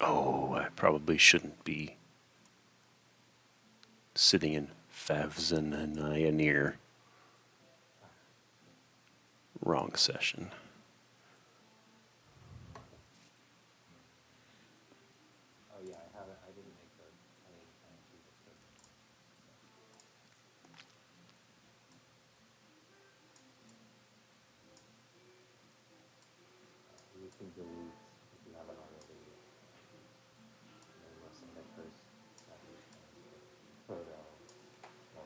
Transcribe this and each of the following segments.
Oh, I probably shouldn't be sitting in Favzen and Ioneer. Wrong session. Oh yeah, I haven't. I didn't make the. I didn't plan to make the. You can delete if you haven't already. Unless I first have you change the photo. Or,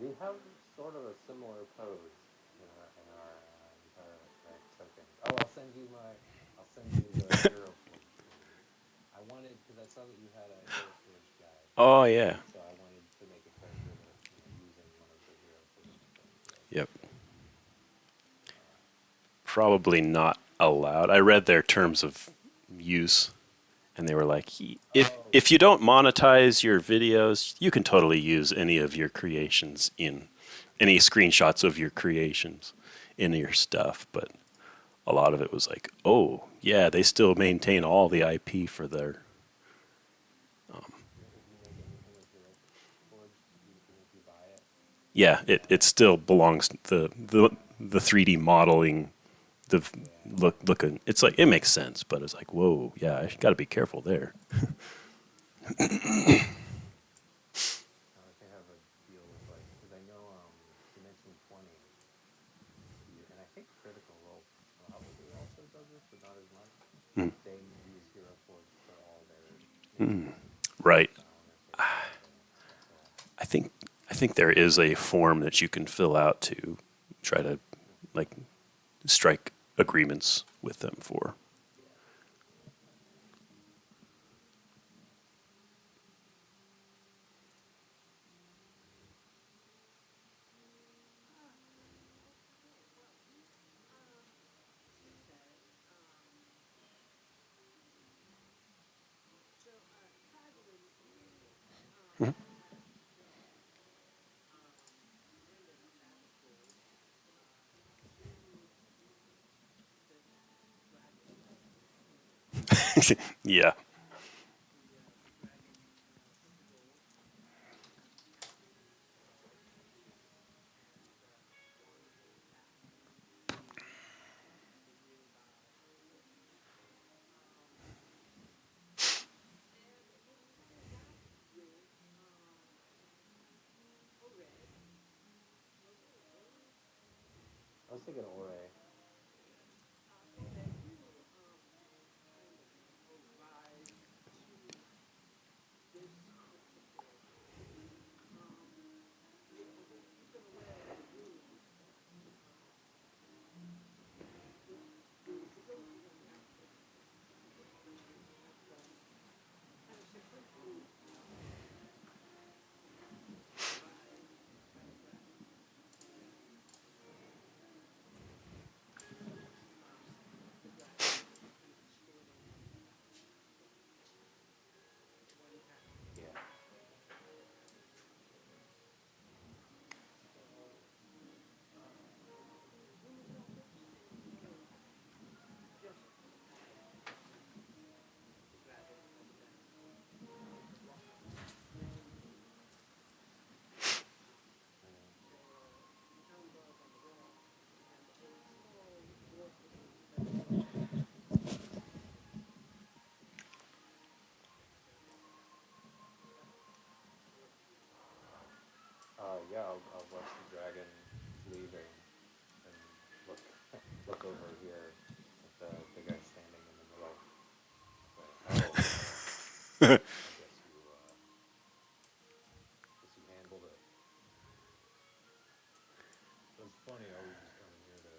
we have sort of a similar pose in our tokens. Oh, I'll send you the hero forge image. I wanted because I saw that you had a hero forge guide, Oh, yeah. so I wanted to make a character that using one of the hero forge things. Yep. Uh, Probably not allowed. I read their terms of use, and they were like, if you don't monetize your videos, you can totally use any of your creations in any screenshots of your creations in your stuff. But a lot of it was like, oh, yeah, they still maintain all the IP for their. if you make anything with hero forge, even if you buy it, Yeah, it still belongs to the 3D modeling, the yeah. looking. It's like, it makes sense, but it's like, whoa, yeah, I got to be careful there. If they have a deal with because I know Dimension 20, and I think Critical Role probably also does this, but not as much. Mm. They use Hero Forge for all their images, Right. sound effects, and stuff there. I think there is a form that you can fill out to try to like strike agreements with them for. Yeah. Yeah. I was thinking Ore. Yeah. Yeah. I'll watch the dragon leaving and look look over here at the guy standing in the middle. Say, oh, I guess you handled it. It was funny. I was just coming here to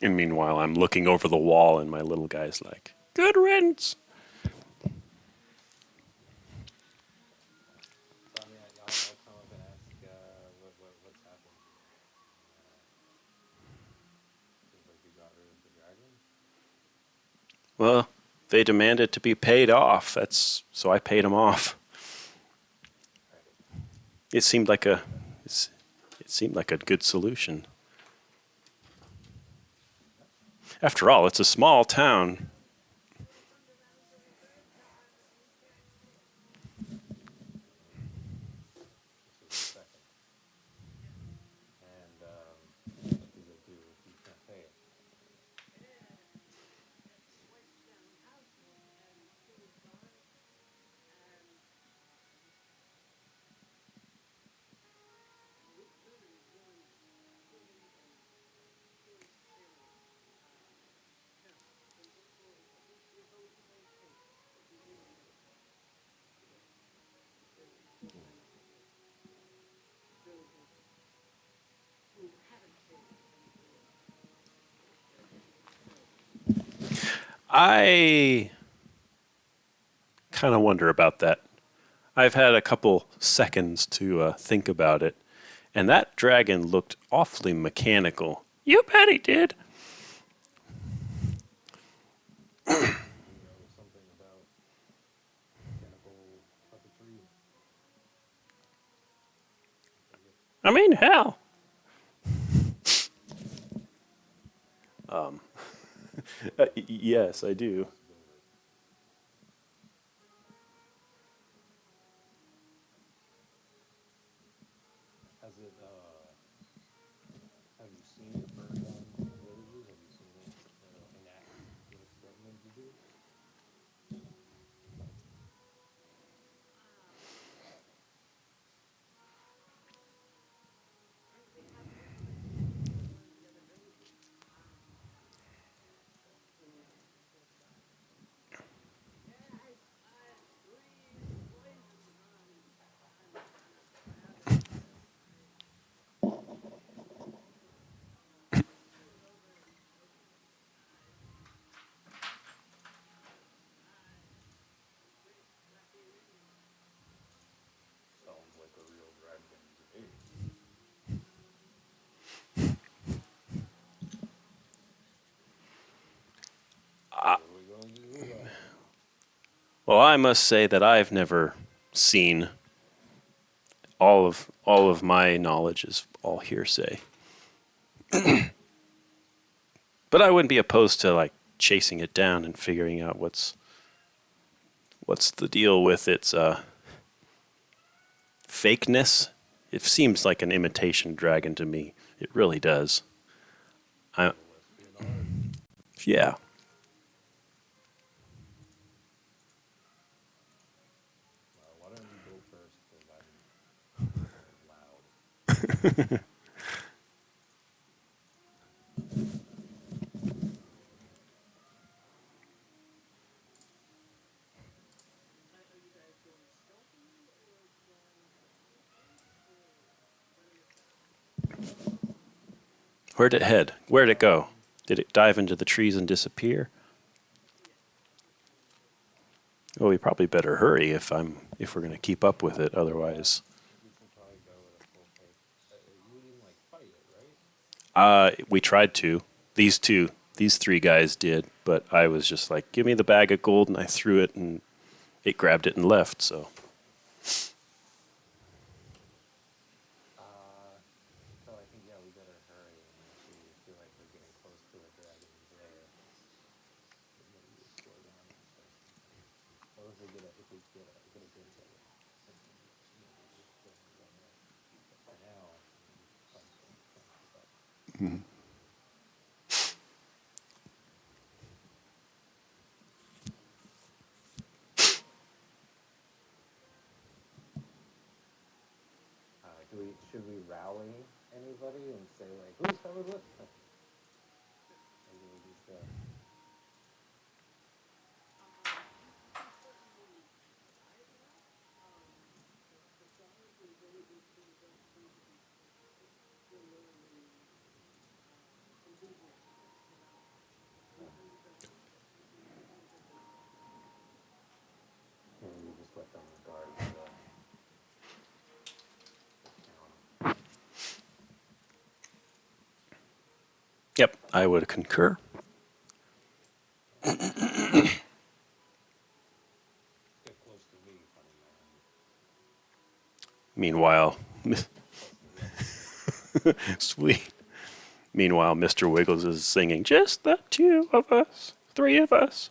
And meanwhile, I'm looking over the wall, and my little guy's like, "Good riddance." So I mean, I'll come up and ask what's happened here. Seems like you got rid of the dragon. Well, they demanded to be paid off. That's so I paid them off. Right. It seemed like a, it seemed like a good solution. After all, it's a small town. This was the second. And what do they do if you can't pay it? I kind of wonder about that. I've had a couple seconds to think about it, and that dragon looked awfully mechanical. You bet he did. Do you know something about mechanical puppetry? I mean, hell. Yes, I do. Possibility. Has it? Have you seen it burned down villages? Have you seen it enact what it's threatening to do? Sounds like a real dragon to me. What are we going to do about it? Well, I must say that I've never seen all of my knowledge is all hearsay. But I wouldn't be opposed to like chasing it down and figuring out what's the deal with its fakeness. It seems like an imitation dragon to me. It really does. I Little espionage. yeah. Why don't you go first? Because I'm loud. Where'd it head? Where'd it go? Did it dive into the trees and disappear? Well, we probably better hurry if we're going to keep up with it. Otherwise, We should probably go at a full pace. You didn't like fight it, right? we tried to. These three guys did, but I was just like, "Give me the bag of gold," and I threw it, and it grabbed it and left. So So I think yeah, we better hurry unless we feel like we're getting close to a dragon's lair. Maybe we slow down and start something. Or if we get a glimpse of it, then maybe just run there. But for now, we need to find some stuff. Should we rally anybody and say like who's coming with us? Or do we just Yep, I would concur. Get close to me, funny man. Meanwhile, Plus the level 6. sweet. Meanwhile, Mr. Wiggles is singing, just the two of us, three of us.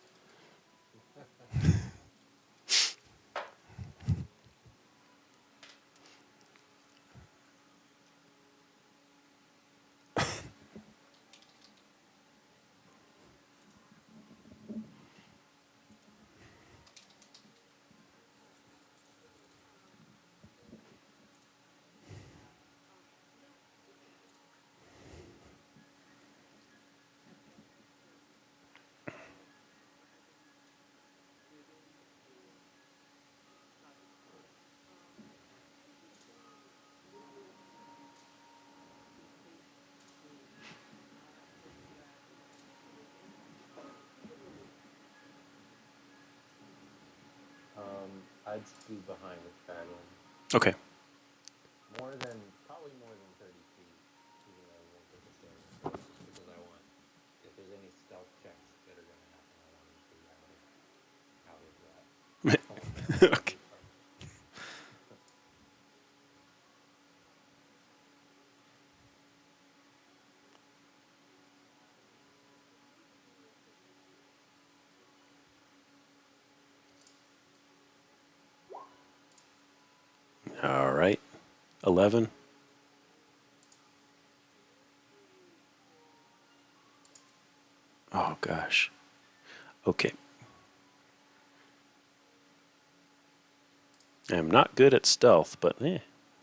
I'd be behind the dragon. Okay. Probably more than 30 feet, even though I won't get the saving throw, just because I want, if there's any stealth checks that are going to happen, I want them to be out of that falling down the Okay. chimney part. All right. 11. Oh, gosh. Okay. I'm not good at stealth, but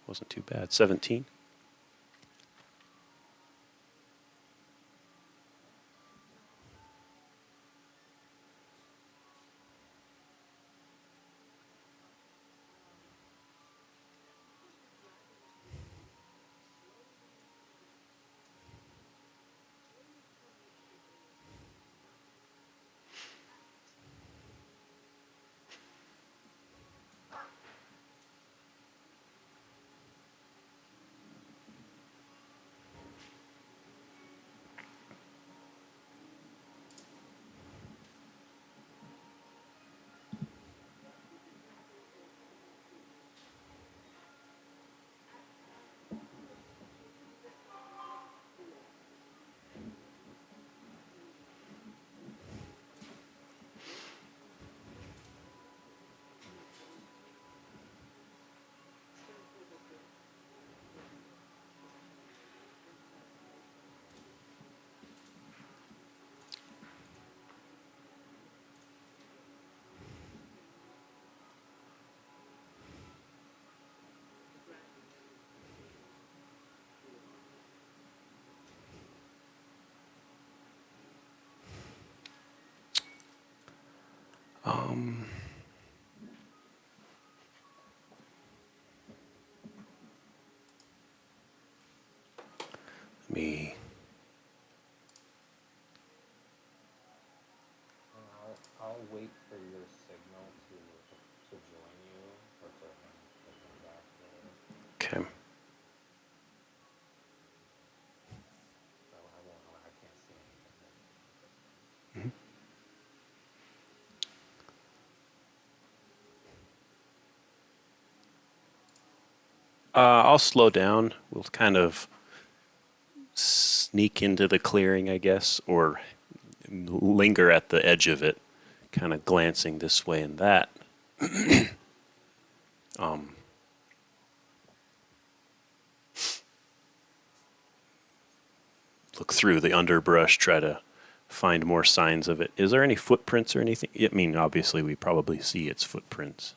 wasn't too bad. 17. Um, Let me. And I'll wait for your signal to join you or to come back there. Okay. So I won't. I can't see anything. I'll slow down. We'll kind of sneak into the clearing, I guess, or linger at the edge of it, kind of glancing this way and that. um, Look through the underbrush, try to find more signs of it. Is there any footprints or anything? I mean, obviously, we probably see its footprints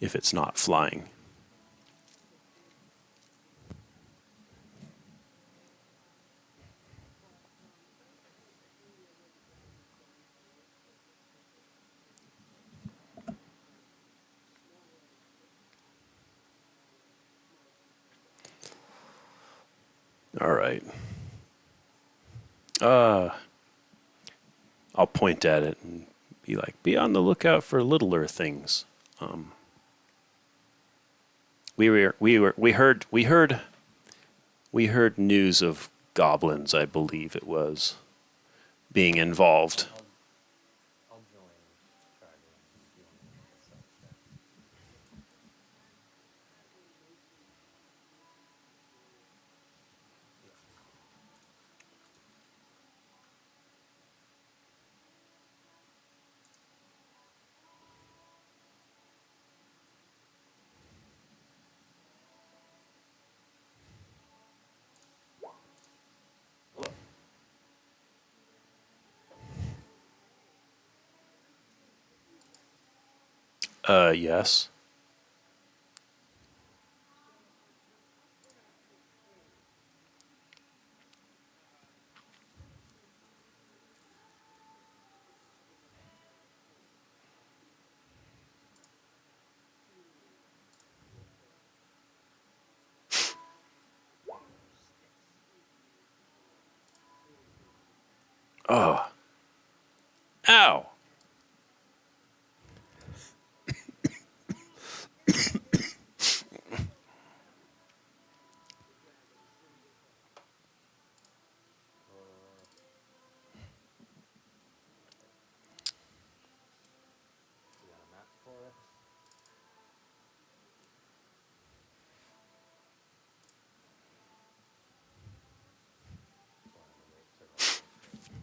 if it's not flying. All right. I'll point at it and be like, be on the lookout for littler things. Um, we heard news of goblins, I believe it was, being involved. I'll join tribal if you want to make a sub chat. Yeah. Yes. Oh. Ow. You got a map for us? Just wanted to wait till I was ready.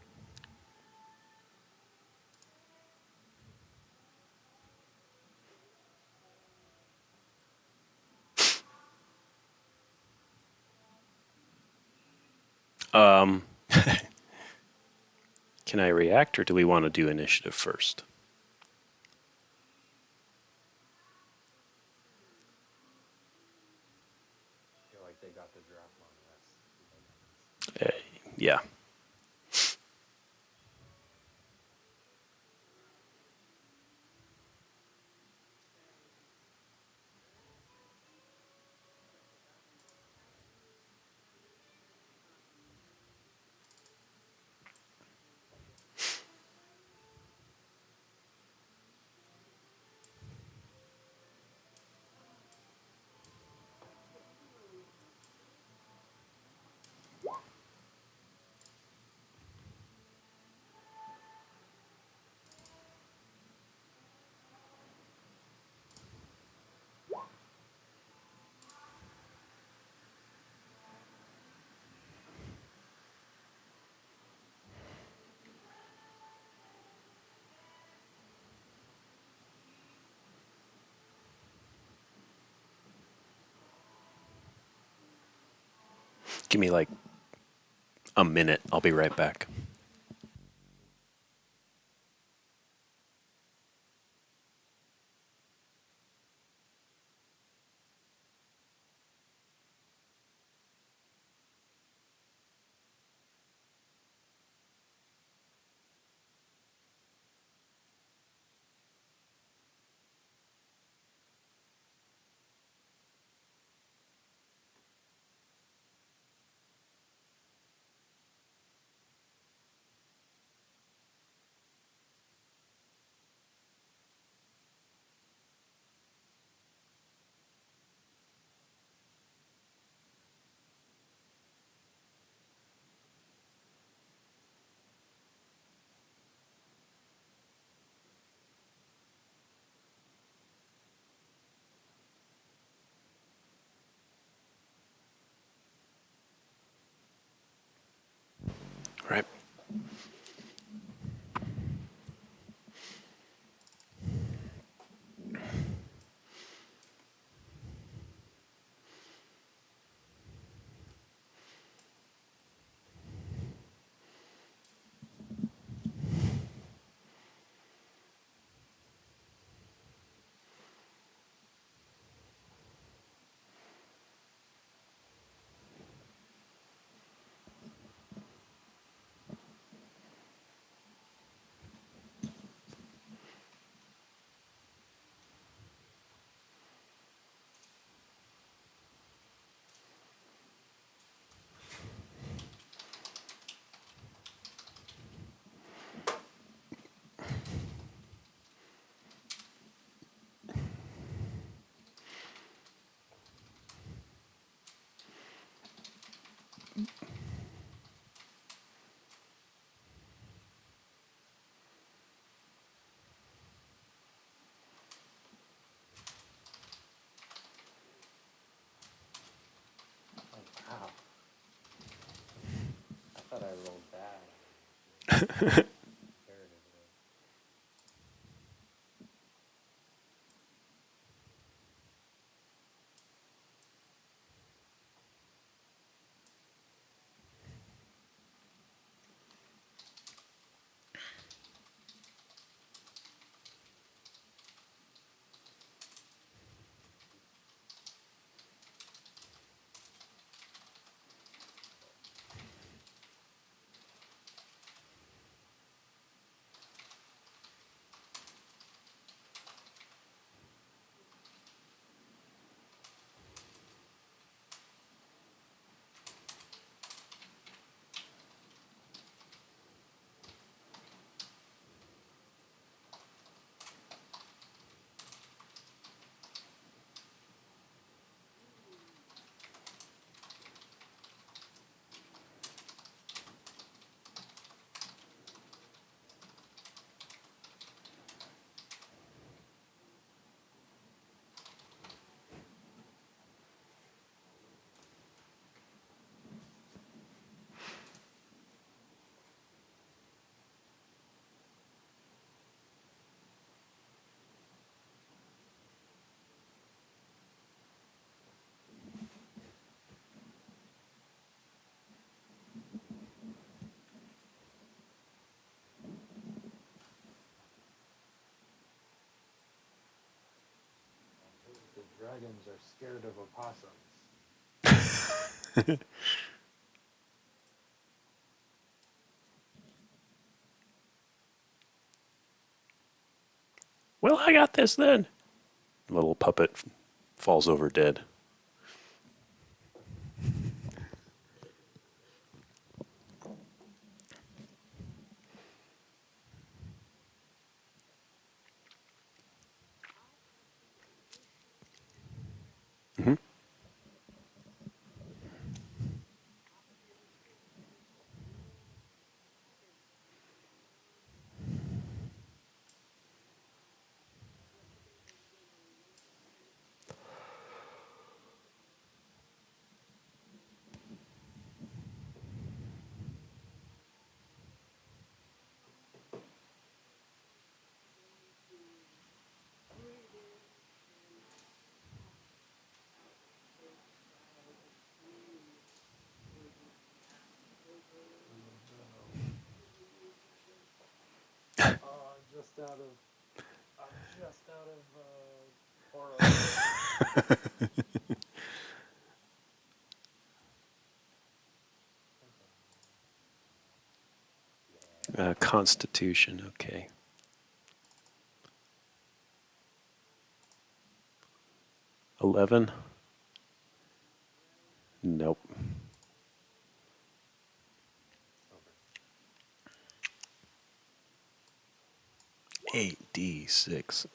Um, can I react, or do we want to do initiative first? I feel like they got the drop on us. Uh, yeah. Give me like a minute. I'll be right back. Right. comparatively. The dragons are scared of opossums. Well, I got this then. Little puppet falls over dead. Hmm. Oh, I'm just out of horror. Yeah. Constitution, okay. 11? Nope. Over. 8d6.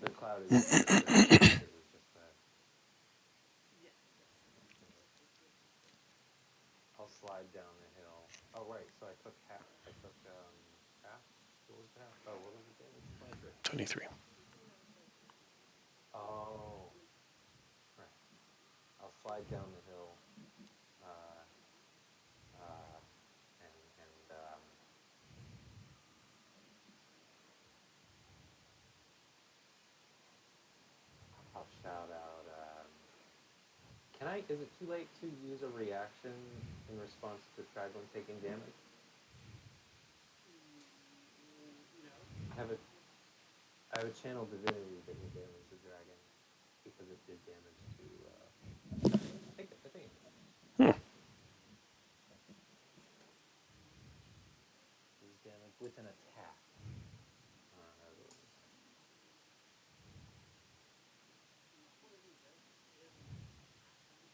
The cloud is because it's just that. I'll slide down the hill. Oh right, so I took half. I took half. What was half? Oh, what was the damage? 23. 23. Oh, right. I'll slide down the hill. Uh, and I'll shout out. Can I? Is it too late to use a reaction in response to Trigon taking damage? I have a I have a channel divinity that can damage the dragon because it did damage to. I think it did. Hmm. It was damage with an attack.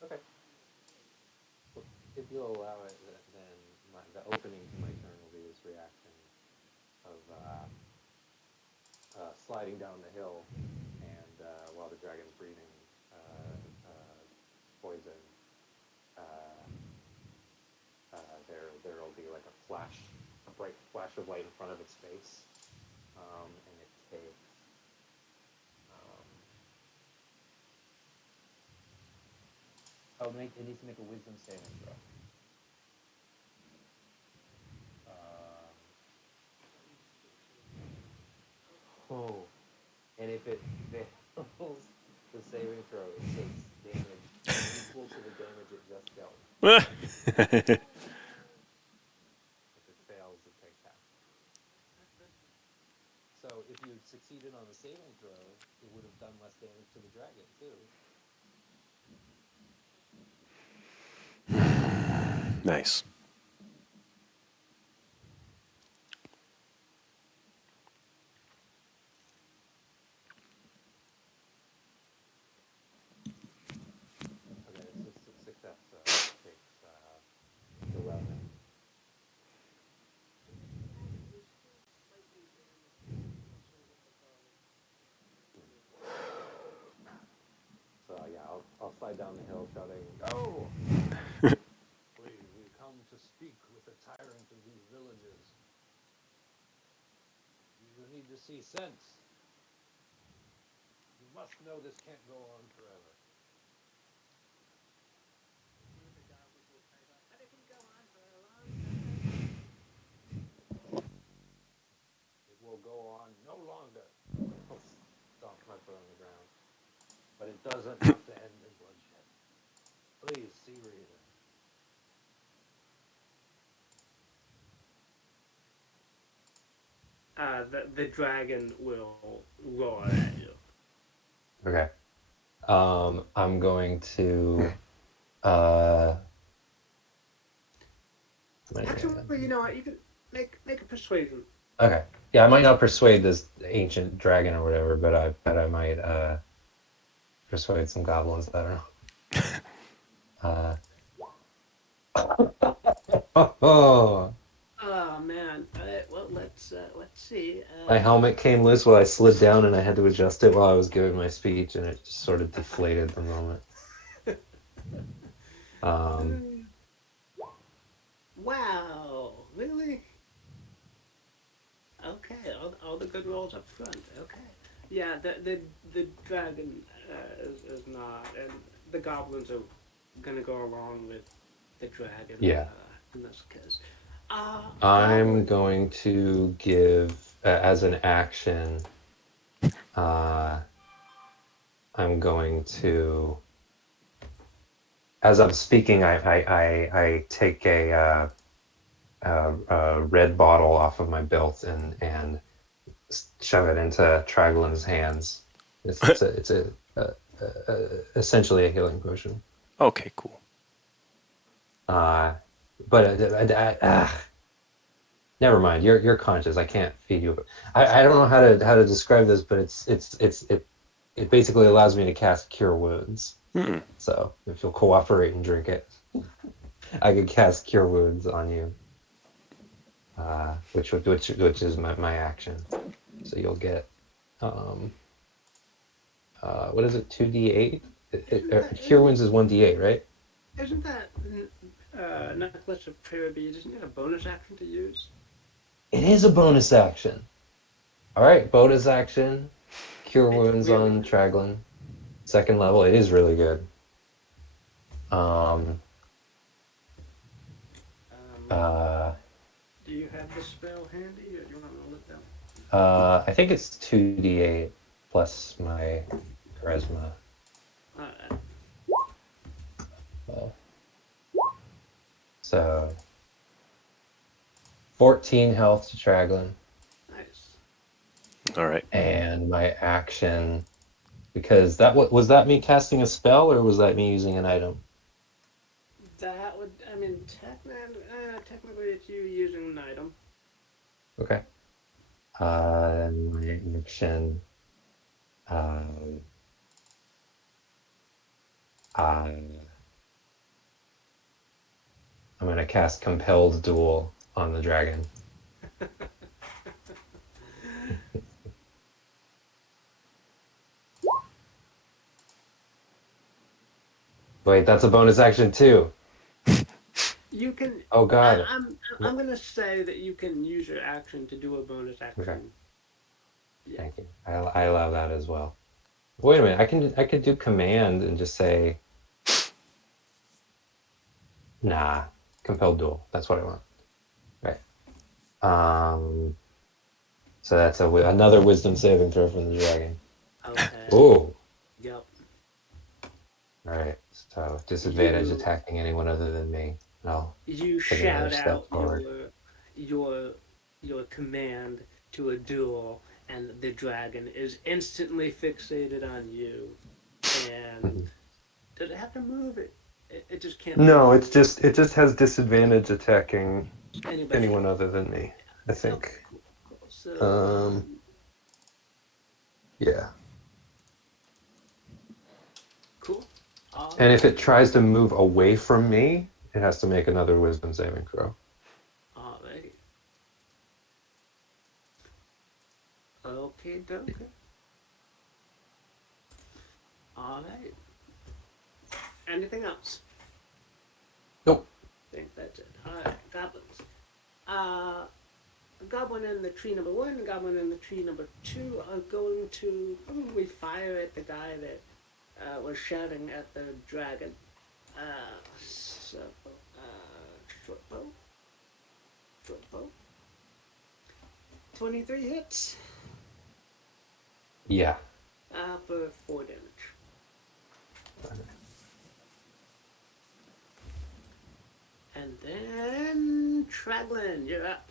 Okay. Well, if you'll allow it, then the opening to my turn will be this reaction. sliding down the hill, and while the dragon's breathing poison, uh, there'll be like a bright flash of light in front of its face, and it takes. Um, it needs to make a wisdom saving throw. Oh, and if it fails the saving throw, it takes damage equal to the damage it just dealt. If it fails, it takes half. So if you succeeded on the saving throw, it would have done less damage to the dragon too. Nice. Okay, it's a success. So it takes 11. So yeah, I'll slide down the hill shouting, "Go! We've come to speak with the tyrant of these villages. You need to see sense. You must know this can't go on forever. It will go on no longer." I'll stomp my foot on the ground. But it doesn't have to end in bloodshed. Please, see reason. The dragon will roar at you. Okay. I'm going to uh Actually, you know what? You can make a persuasion. okay. Yeah, I might not persuade this ancient dragon or whatever, but I bet I might persuade some goblins. I don't know. Oh, Oh man. All right. Well, let's see. my helmet came loose while I slid down, and I had to adjust it while I was giving my speech, and it just sort of deflated the moment. Wow. Really? Okay. All the good rolls up front. Okay. Yeah. The dragon is not, and the goblins are gonna go along with the dragon. Yeah. In this case. I'm going to give, as an action, I'm going to, as I'm speaking, I take a red bottle off of my belt and shove it into Traglin's hands. It's essentially a healing potion. Okay, cool. But never mind. You're conscious. I can't feed you. I don't know how to describe this, but it basically allows me to cast Cure Wounds. Hmm. So if you'll cooperate and drink it, I could cast Cure Wounds on you, which is my action. So you'll get what is it? 2d8. Cure Wounds is 1d8, right? Isn't that Necklace of Parabees? Isn't it a bonus action to use? It is a bonus action. All right, bonus action. Cure Wounds on Traglin. Second level. It is really good. Do you have the spell handy, or do you want to roll it down? I think it's 2d8 plus my charisma. Alright. So 14 health to Traglin. Nice. All right. And my action, because was that me casting a spell or was that me using an item? That would, I mean, technically it's you using an item. Okay. My action, I'm going to cast Compelled Duel on the dragon. Wait, that's a bonus action too. You can. Oh God. I'm gonna say that you can use your action to do a bonus Okay, action. Yeah. thank you. I allow that as well. Wait a minute. I could do command and just say, nah, compelled duel. That's what I want. Right. Um. So that's another wisdom saving throw from the dragon. Okay. Oh. Yep. All right. So disadvantage You attacking anyone other than me. And I'll you take another shout step out forward. your your command to a duel, and the dragon is instantly fixated on you. And does it have to move? It just can't No, move. it just has disadvantage attacking Anybody anyone else? other than me, I Okay, think. cool, cool. So, Um, yeah. cool. All And if right, it tries to move away from me, it has to make another wisdom saving throw. all right. Okay, dokie. All right. Anything else? Nope. I think that's it. All right, goblins. Uh, goblin in the tree number 1, goblin in the tree number 2 are going to probably fire at the guy that was shouting at the dragon. So, short bow, short bow. 23 hits Yeah. for 4 damage. And then Traglin, you're up.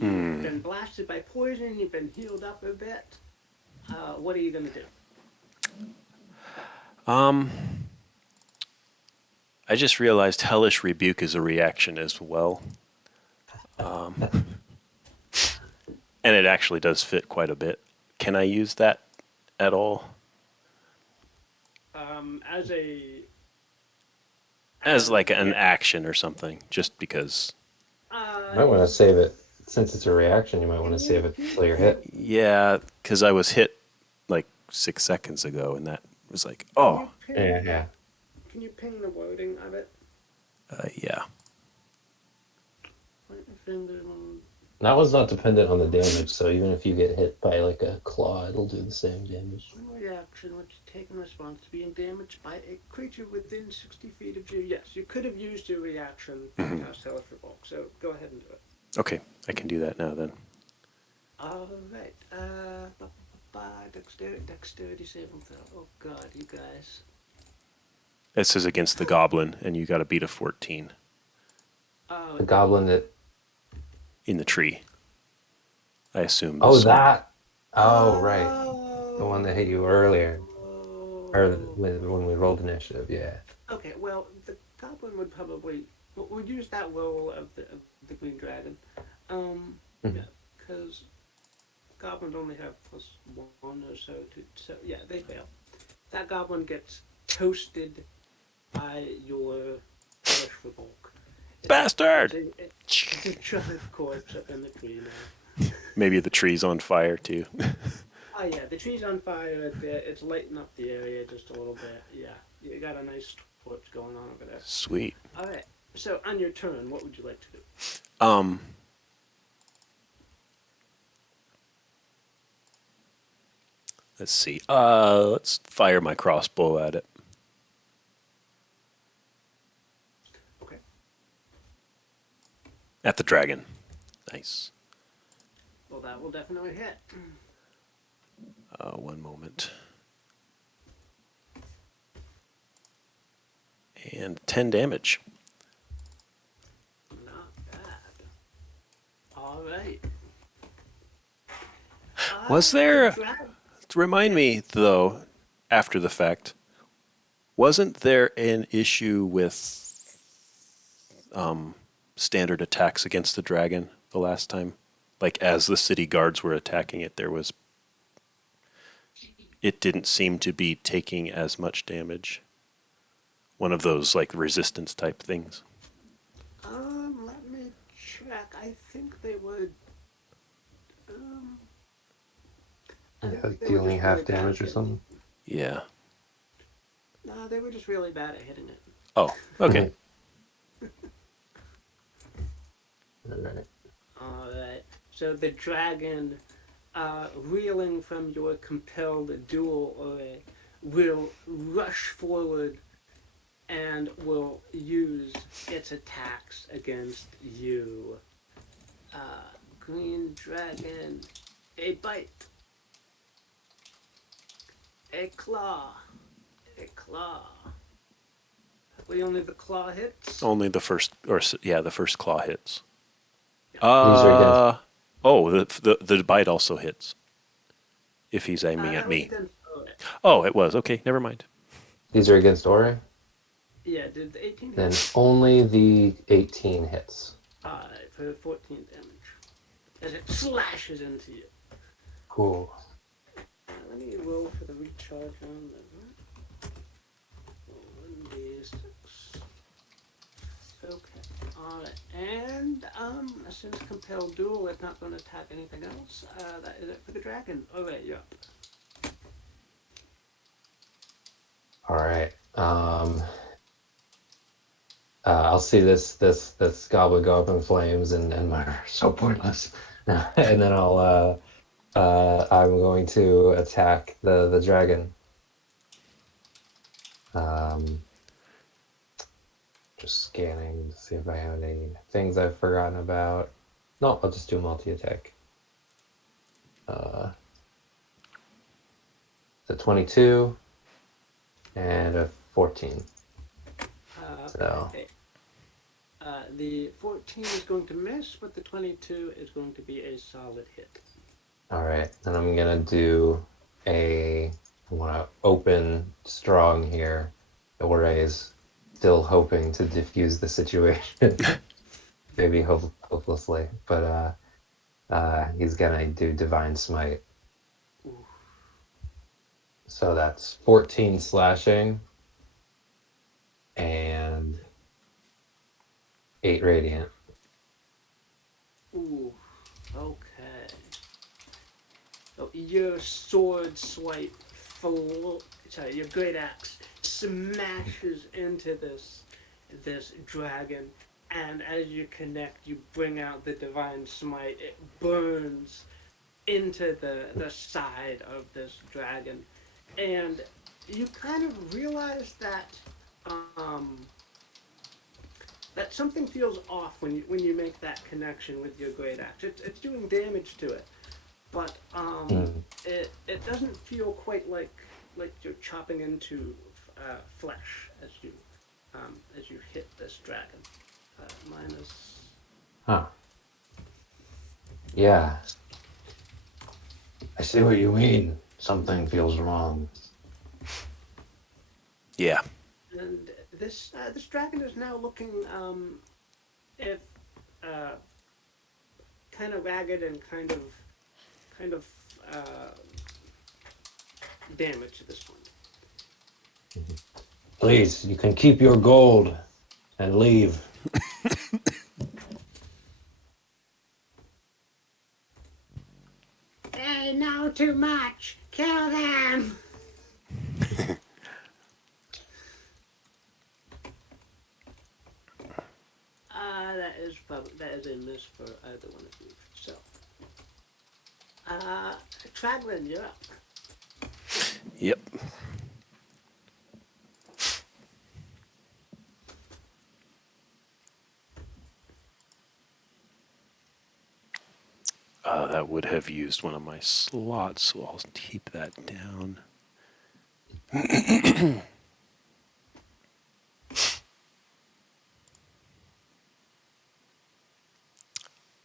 You've been blasted by poison. You've been healed up a bit. What are you gonna do? Um, I just realized Hellish Rebuke is a reaction as well. And it actually does fit quite a bit. Can I use that at all? As a As like an yeah, action or something, just because. You might want to save it since it's a reaction. You might want to save it till you're hit. Yeah, because I was hit like 6 seconds ago, and that was like, can oh, you ping? Yeah, yeah. Can you ping the wording of it? yeah. Point your finger on. That one's not dependent on the damage, so even if you get hit by like a claw, it'll do the same damage. One reaction which is taken in response to being damaged by a creature within 60 feet of you. Yes, you could have used your reaction to cast Hellish Rebuke, so go ahead and do it. Okay, I can do that now then. All right. Dexterity saving throw. Oh God, you guys. This is against the goblin, and you got to beat a 14 Oh, The goblin that. in the tree. I assume. Oh, This that. Oh, right. The one that hit you earlier. Or when we rolled initiative, yeah. Okay, well, the goblin would probably would use that roll of the green dragon. Yeah, because goblins only have +1 or so. So yeah, they fail. That goblin gets toasted by your Hellish Rebuke. Bastard! It's a giant corpse up in the tree now. Maybe the tree's on fire too. Oh yeah, the tree's on fire a bit. It's lighting up the area just a little bit. Yeah, you got a nice torch going on over there. Sweet. All right. So on your turn, what would you like to do? Let's see. Let's fire my crossbow at it. Okay. At the dragon. Nice. Well, that will definitely hit. One moment. And 10 damage. Not bad. All right. Was there... The drag- Remind me, though, after the fact, wasn't there an issue with standard attacks against the dragon the last time? Like, as the city guards were attacking it, it didn't seem to be taking as much damage. One of those, like, resistance type things. Let me check. I think they would. I Yeah, think they dealing would half just damage or really something. Yeah. No, they were just really bad at hitting it. Oh, okay. All right. All right. So the dragon, reeling from your compelled duel array, will rush forward and will use its attacks against you. Green dragon, a bite, a claw, a claw. We only the claw hits. Only the first, the first claw hits. These are against. Oh, the bite also hits if he's aiming at That was me. against. Oh, it was. Okay, never mind. These are against Ori. Yeah, did the 18 Then hit? only the 18 hits. Alright, for 14 damage. As it slashes into you. Cool. Let me roll for the recharge on the 1d6. Okay. Alright. And since compelled duel is not going to attack anything else, that is it for the dragon. Alright, you're up. All right. I'll see this goblin go up in flames and murder. So pointless. And then I'm going to attack the dragon. Just scanning to see if I have any things I've forgotten about. No, I'll just do multi-attack. The 22 and a 14. So. Okay. The 14 is going to miss, but the 22 is going to be a solid hit. All right, then I'm gonna do I want to open strong here. Oray's still hoping to diffuse the situation, maybe hopelessly, but he's gonna do divine smite. Ooh. So that's 14 slashing and 8 radiant. Ooh. Okay. So your sword swipe, your great axe smashes into this dragon, and as you connect, you bring out the divine smite. It burns into the side of this dragon, and you kind of realize that that something feels off when you make that connection with your great axe. It's doing damage to it, but it doesn't feel quite like you're chopping into flesh as you hit this dragon. Minus. Huh. Yeah. I see what you mean. Something feels wrong. Yeah. And this dragon is now looking if kind of ragged and kind of damaged at this point. Please, you can keep your gold and leave. They know too much. Kill them. That is a miss for either one of you. So, Traglin, you're up. Yep. That would have used one of my slots, so I'll keep that down.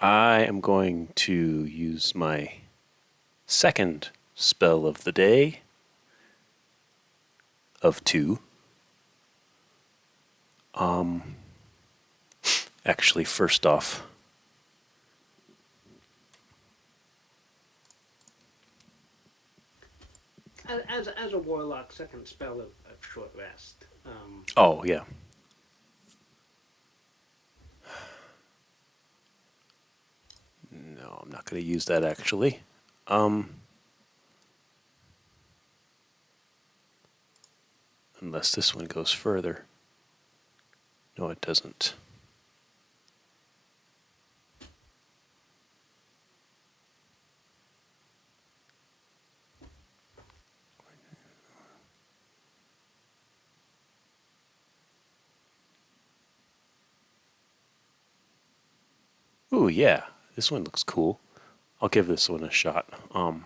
I am going to use my second spell of the day of 2. Actually, first off, As a warlock, second spell of short rest. oh yeah. No, I'm not going to use that actually. Unless this one goes further. No, it doesn't. Ooh, yeah. This one looks cool. I'll give this one a shot. I'm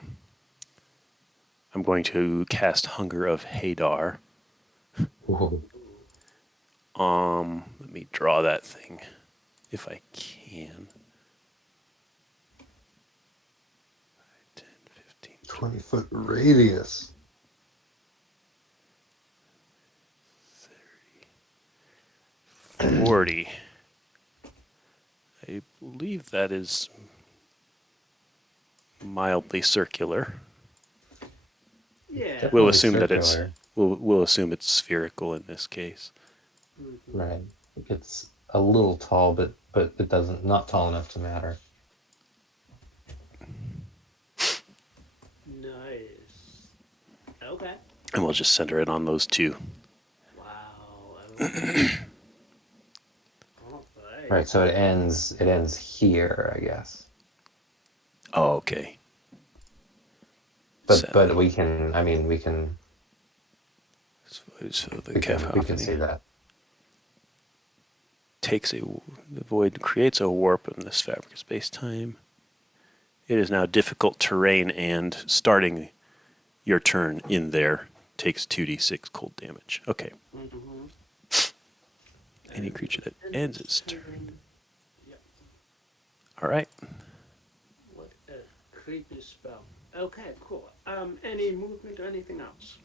going to cast Hunger of Hadar. Whoa. Let me draw that thing if I can. 10, 15, 20-foot radius. 40. I believe that is mildly circular. Yeah. We'll Definitely assume that it's circular. we'll assume it's spherical in this case. Mhm. Right. It's a little tall, but it doesn't not tall enough to matter. Nice. Okay. And we'll just center it on those two. Wow. Okay. All right. Right. So it ends here, I guess. Oh, okay. But we can. I mean, we can. So the We can see cacophony that. takes the void creates a warp in this fabric of space-time. It is now difficult terrain, and starting your turn in there takes 2d6 cold damage. Okay. Mhm. Any creature that ends its turn. Yep. All right. What a creepy spell. Okay, cool. Any movement or anything else?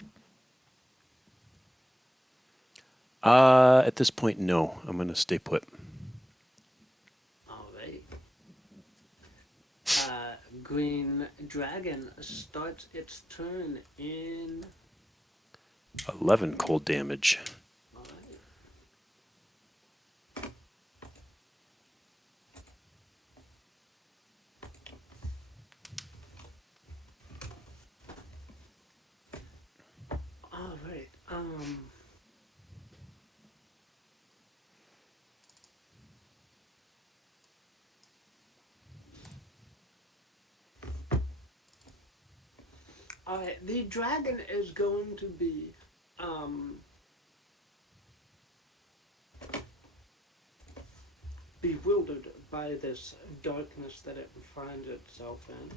At this point, no. I'm going to stay put. All right. Green Dragon starts its turn in. 11 cold damage. All right. All right. All right. The dragon is going to be bewildered by this darkness that it finds itself in.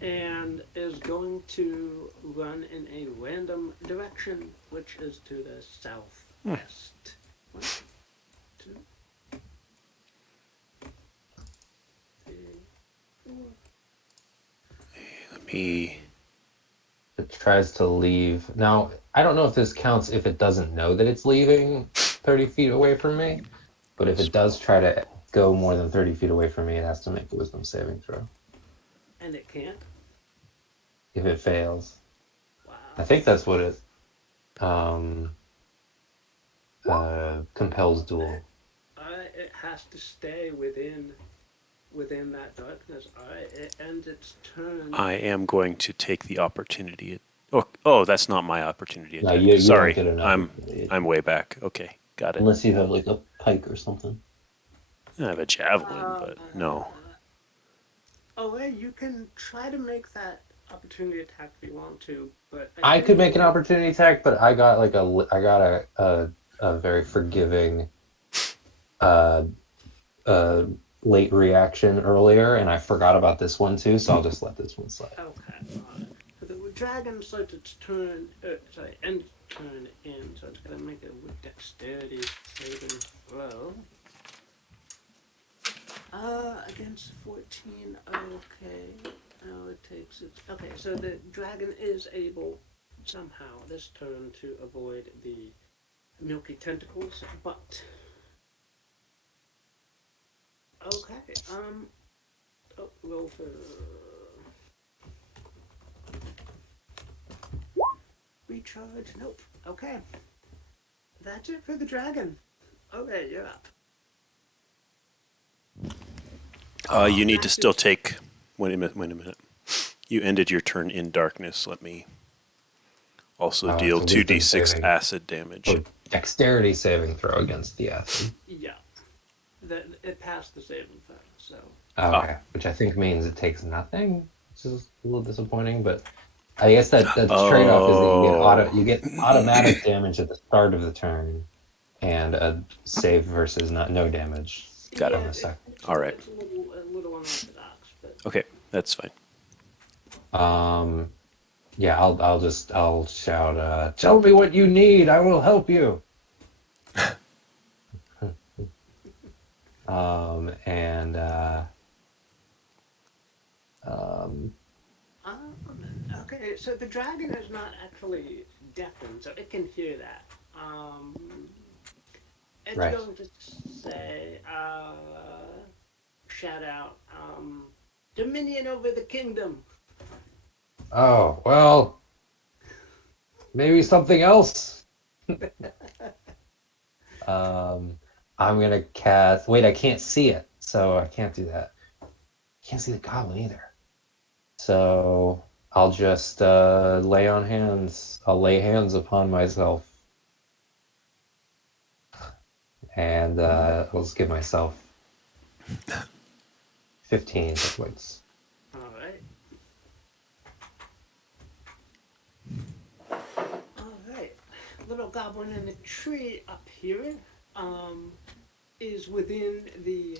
And is going to run in a random direction, which is to the southwest. 1, 2, 3, 4. Let me. It tries to leave. Now, I don't know if this counts if it doesn't know that it's leaving 30 feet away from me, but if it does try to go more than 30 feet away from me, it has to make a wisdom saving throw. And it can't. If it fails, Wow. I think that's what it compels duel. It has to stay within that darkness. Alright, it ends its turn. I am going to take the opportunity. Oh, that's not my opportunity No, attack. you Sorry, don't get an I'm opportunity. way back. Okay, got it. Unless you have like a pike or something. I have a javelin, but no. Oh, hey, you can try to make that opportunity attack if you want to, but I could make an think- opportunity attack, but I got like a very forgiving late reaction earlier, and I forgot about this one too, so I'll just let this one slide. Okay, alright. So the dragon starts its turn, ends its turn in, so it's gonna make a dexterity saving throw. Against 14, okay. Now it takes it. Okay, so the dragon is able somehow this turn to avoid the milky tentacles, but. Okay, roll for. Recharge? Nope. Okay. That's it for the dragon. Okay, you're up. You need to still take. Wait a minute. Wait a minute. You ended your turn in darkness. Let me also It's deal a wisdom 2d6 saving. acid damage. Oh, dexterity saving throw against the acid. Yeah. It passed the saving throw, so. Okay, which I think means it takes nothing, which is a little disappointing. But I guess that the trade-off is that you get automatic damage at the start of the turn, and a save versus no damage Got it. on the second. All right. It's a little unorthodox, but. Okay, that's fine. Yeah, I'll shout. Tell me what you need. I will help you. And Okay, so the dragon is not actually deafened, so it can hear that. It's Right. going to say, shout out, Dominion over the kingdom. oh well, maybe something else. I'm gonna cast. Wait, I can't see it, so I can't do that. Can't see the goblin either. So I'll just lay on hands. I'll lay hands upon myself, and I'll just give myself 15 hit points. Alright. Alright. Little goblin in the tree up here is within the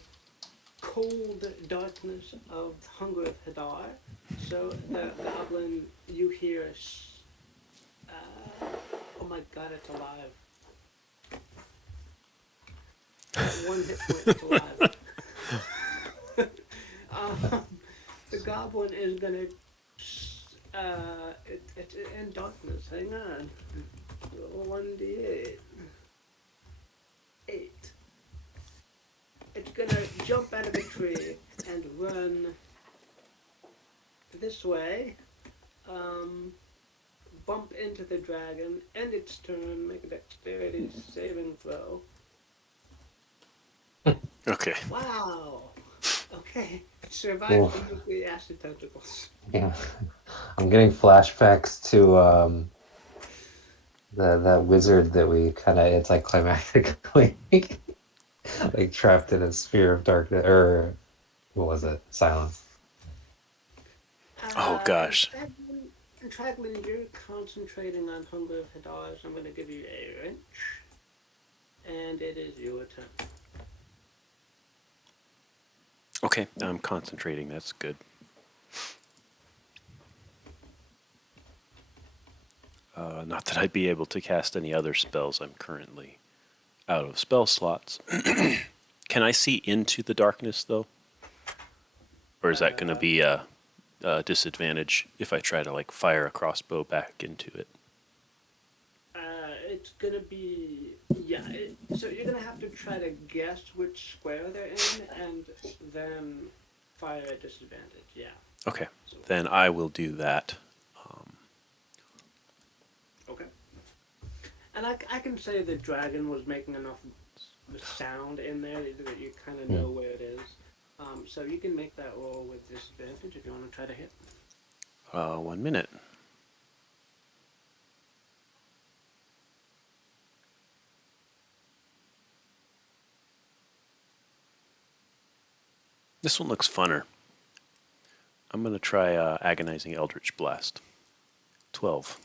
cold darkness of Hunger of Hadar. So the goblin you hear, oh my god, it's alive. One hit point, it's alive. The goblin is gonna, it's in darkness, hang on. 1d8. 8. It's gonna jump out of the tree and run this way, bump into the dragon, end its turn, make a dexterity saving throw. Okay. Wow! Okay, it survived Oof. the nuclear acid tentacles. Yeah, I'm getting flashbacks to that wizard that we kind of anticlimactically like trapped in a sphere of darkness, or what was it? Silence. Oh, gosh. Tragman, you're concentrating on Hunger of Hadar, so I'm going to give you a wrench. And it is your turn. Okay, I'm concentrating. That's good. Not that I'd be able to cast any other spells. I'm currently out of spell slots. Can I see into the darkness, though? Or is that going to be a disadvantage if I try to, like, fire a crossbow back into it? It's going to be... Yeah, so you're going to have to try to guess which square they're in, and then fire at disadvantage, yeah. Okay, then I will do that. Okay. And I can say the dragon was making enough sound in there that you kind of know where it is. So you can make that roll with disadvantage if you want to try to hit. 1 minute. This one looks funner. I'm going to try Agonizing Eldritch Blast. 12.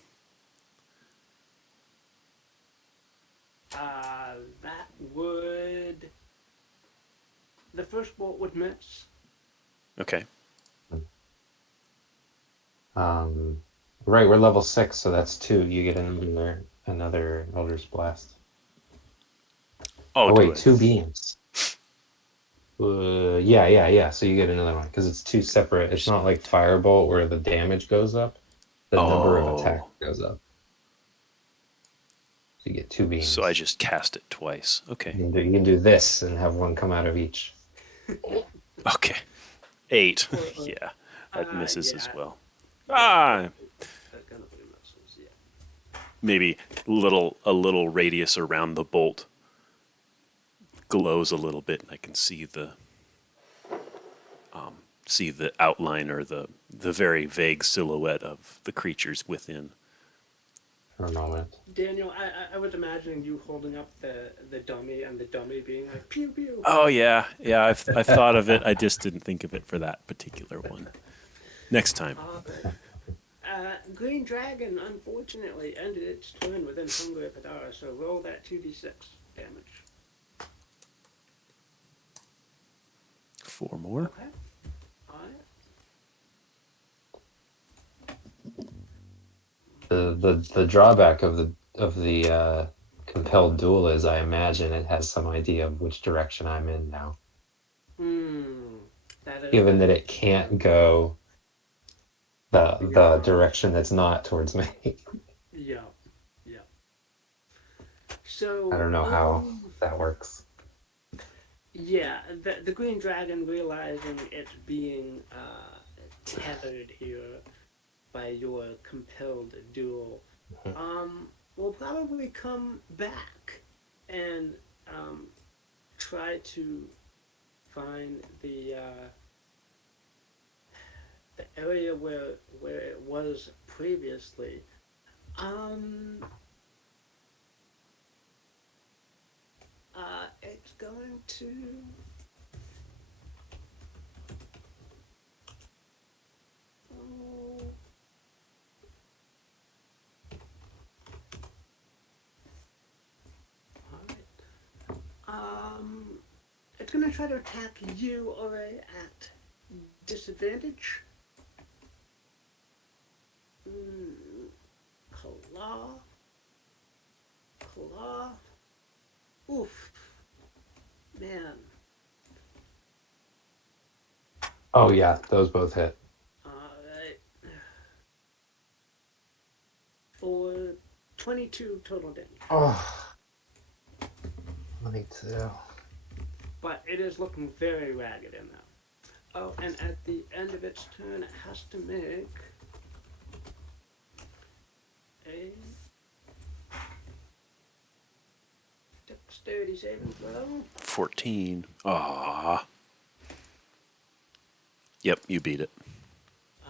That would... The first bolt would miss. Okay. Right, we're level 6, so that's 2. You get another Eldritch Blast. Oh, wait, 2 beams. Yeah. So you get another one because it's 2 separate. It's not like Firebolt where the damage goes up. The number of attack goes up. So you get 2 beams. So I just cast it twice. Okay. You can do this and have one come out of each. Okay. 8. Yeah. That misses as well. Ah! That kind of misses, yeah. Maybe a little radius around the bolt glows a little bit and I can see the see the outline or the very vague silhouette of the creatures within. For a moment. Daniel, I was imagining you holding up the dummy and the dummy being like pew pew. Oh yeah, yeah. I've thought of it. I just didn't think of it for that particular one. Next time. Green Dragon unfortunately ended its turn within Hunger of Hadara, so roll that 2d6 damage. 4 more. Okay. Alright. The drawback of the compelled duel is I imagine it has some idea of which direction I'm in now. Given that it can't go the direction that's not towards me. Yeah. So I don't know how that works. Yeah, the Green Dragon, realizing it's being tethered here by your compelled duel, will probably come back and try to find the area where it was previously. It's going to. Oh. Alright. It's going to try to attack you, Ore, at disadvantage. Claw. Oof. Man. Oh yeah, those both hit. Alright. For 22 total damage. Oh. 22. But it is looking very ragged in now. Oh, and at the end of its turn, it has to make a dexterity saving throw. 14. Ah. Yep, you beat it.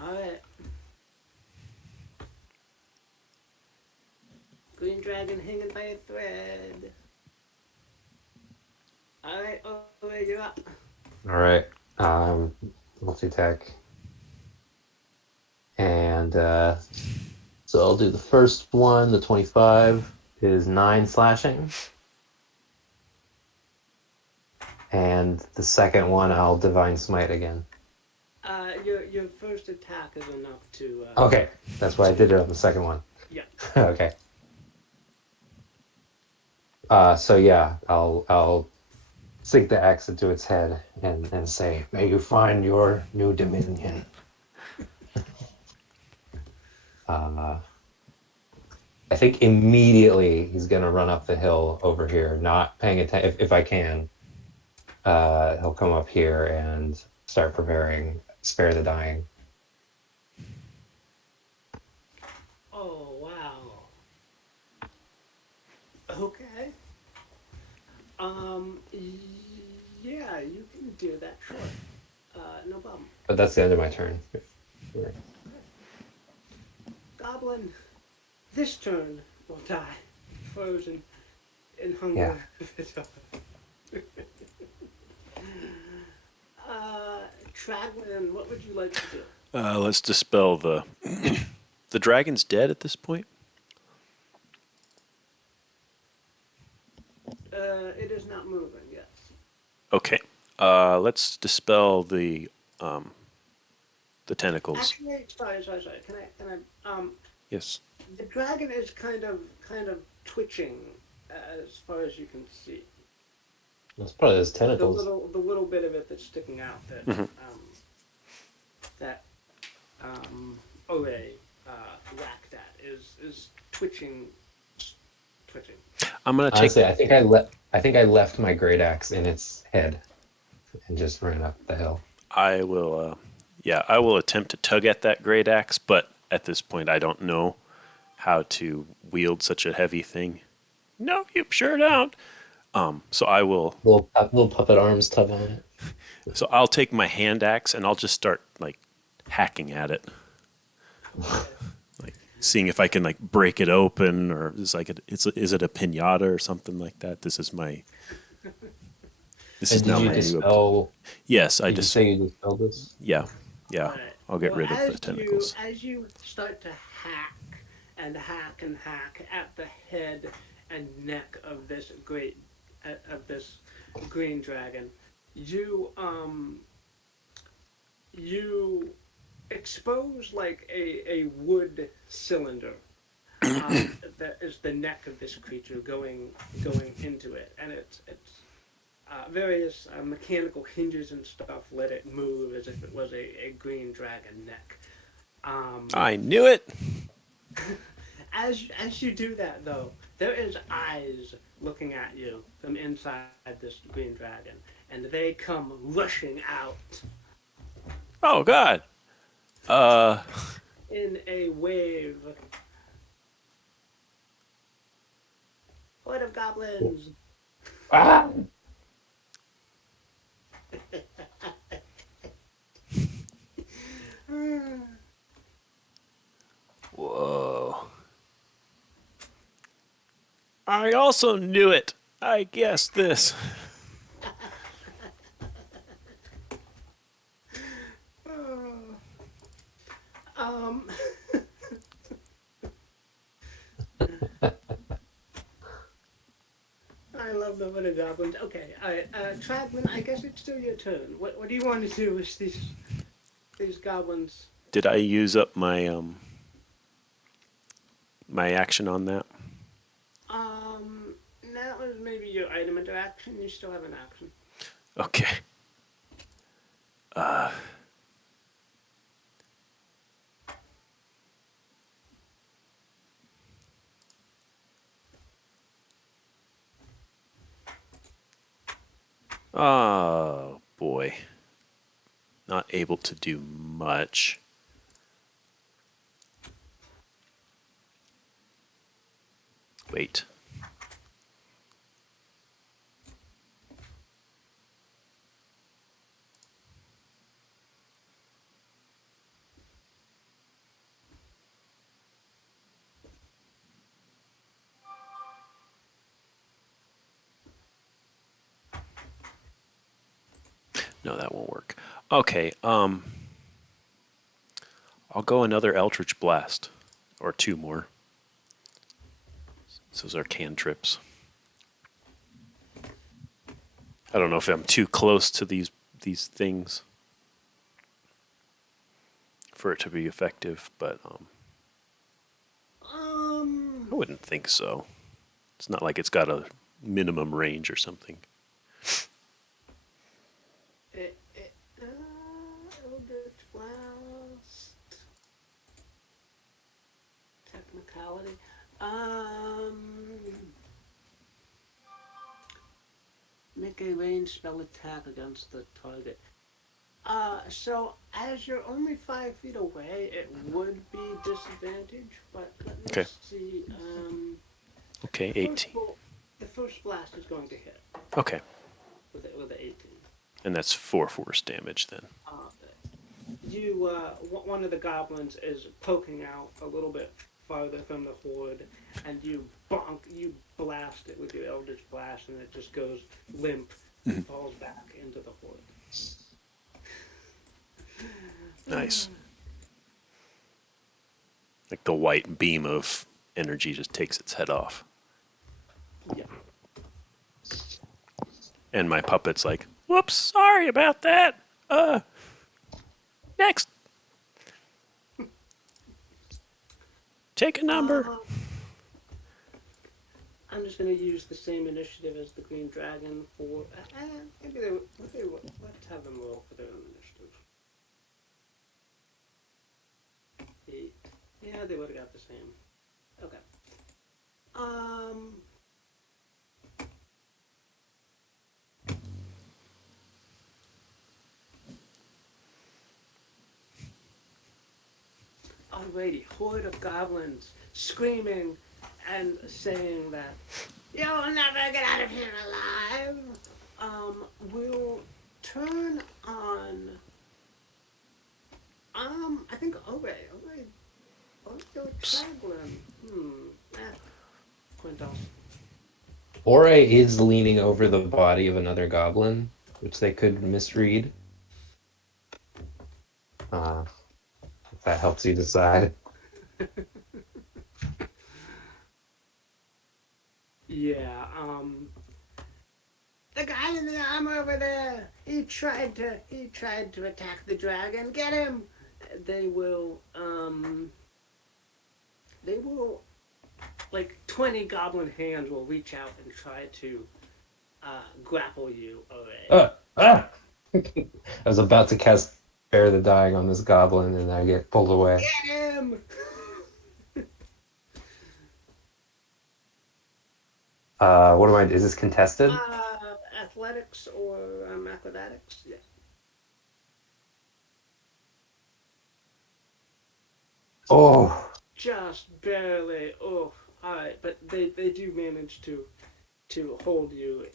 Alright. Green Dragon hanging by a thread. Alright, Ore, you're up. Alright. Multi-attack. And so I'll do the first one, the 25 is 9 slashing. And the second one I'll Divine Smite again. Your first attack is enough to Okay, that's why I did it on the second one. Yeah. Okay. So yeah, I'll sink the axe into its head and say, "May you find your new dominion." I think immediately he's gonna run up the hill over here, not paying attention. If I can, he'll come up here and start preparing Spare the Dying. Oh, wow. Okay. Yeah, you can do that, sure. No problem. But that's the end of my turn. Goblin, this turn will die. Frozen in hunger. Traglin, what would you like to do? Let's dispel the... The dragon's dead at this point? It is not moving, yes. Okay. Let's dispel the tentacles. Actually, sorry. Can I? Yes. The dragon is kind of twitching, as far as you can see. That's probably his tentacles. The little bit of it that's sticking out that Ore whacked at is twitching. I'm gonna take. Honestly, I think I left my great axe in its head and just ran up the hill. I will. I will attempt to tug at that great axe, but at this point, I don't know how to wield such a heavy thing. No, you sure don't. So I will. Little puppet arms tug on it. So I'll take my hand axe and I'll just start like hacking at it, like seeing if I can like break it open, or is is it a pinata or something like that? This is my this And is did now you my new. dispel? Yes, I Did you just say you dispelled this? yeah, yeah. Alright. I'll get Well, rid of the tentacles. as you start to hack and hack and hack at the head and neck of this of this green dragon, you you expose like a wood cylinder that is the neck of this creature going into it, and it's various mechanical hinges and stuff let it move as if it was a green dragon neck. Um, I knew it. as you do that, though, there is eyes looking at you from inside this green dragon, and they come rushing out Oh God. Uh, in a wave. Horde of goblins. Ah! whoa. I also knew it. I guessed this. Um, I love the Horde of goblins. Okay, all right, Tragman, I guess it's still your turn. What do you want to do with these goblins? Did I use up my my action on that? That was maybe your item interaction. You still have an action. Okay. Oh boy. Not able to do much. Wait. No, that won't work. Okay, I'll go another Eldritch Blast. Or two more. Those are cantrips. I don't know if I'm too close to these things for it to be effective, but I wouldn't think so. It's not like it's got a minimum range or something. Eldritch Blast. Technicality. Make a ranged spell attack against the target. So as you're only 5 feet away, it would be disadvantage, but let me Okay. see. Okay, The first 18. the first blast is going to hit Okay, with an 18. and that's 4 force damage then. Uh, one of the goblins is poking out a little bit farther from the horde, and you blast it with your eldritch blast, and it just goes limp and falls back into the horde. Nice. Like the white beam of energy just takes its head off. Yeah. And my puppet's like, whoops, sorry about that. Next. Take a number. I'm just going to use the same initiative as the Green Dragon for. Maybe let's have them roll for their own initiative. 8. Yeah, they would have got the same. Okay. Alrighty, horde of goblins screaming and saying that you'll never get out of here alive. Will turn on. I think Ore. Ore, go Traglin. Quintos. Ore is leaning over the body of another goblin, which they could misread. If that helps you decide. Yeah. The guy in the armor over there. He tried to attack the dragon. Get him. They will. They will. Like 20 goblin hands will reach out and try to grapple you, Ore. Ah! I was about to cast Spare the Dying on this goblin, and I get pulled away. Get him! What am I? Is this contested? Athletics or acrobatics? Yeah. Oh, Just barely. Oh, all right. But they do manage to hold you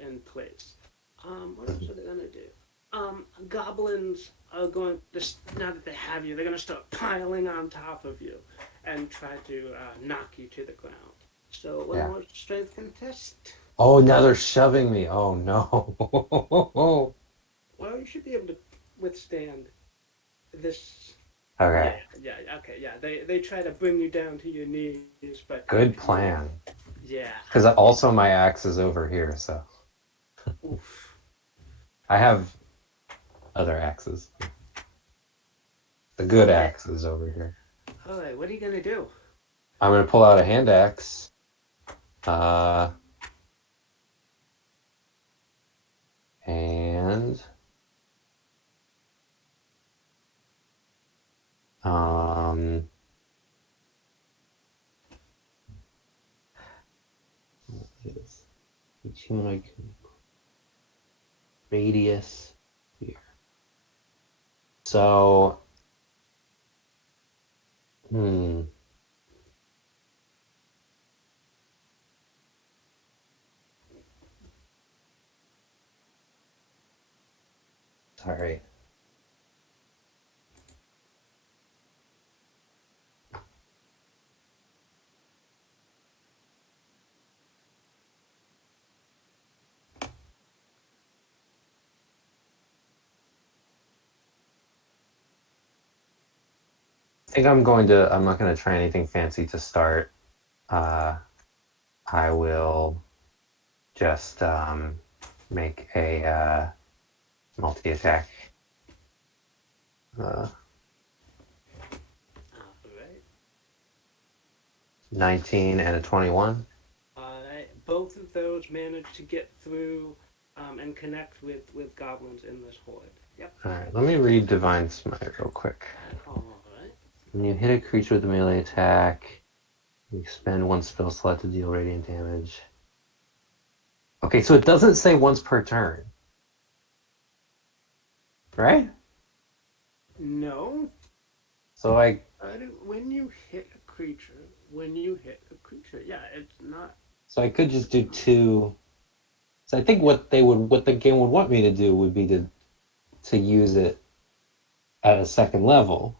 in place. What else are they gonna do? Goblins are going to, now that they have you, they're gonna start piling on top of you and try to knock you to the ground. So one yeah. more strength contest. Oh, now they're shoving me. Oh no. Well, you should be able to withstand this. Okay. Yeah, okay, yeah. They try to bring you down to your knees, but Good plan. yeah. Because also my axe is over here, so Oof. I have other axes. The good axe is over here. All right, what are you gonna do? I'm gonna pull out a hand axe. And what is each humanoid radius here. So, sorry. I think I'm not going to try anything fancy to start. I will just make a multi-attack. All right. 19 and a 21. All right. Both of those manage to get through and connect with goblins in this horde. Yep. Alright, let me read Divine Smite real quick. All right. When you hit a creature with a melee attack, you expend one spell slot to deal radiant damage. Okay, so it doesn't say once per turn. Right? No. So When you hit a creature, yeah, it's not. so I could just do two. So I think what the game would want me to do would be to use it at a second level.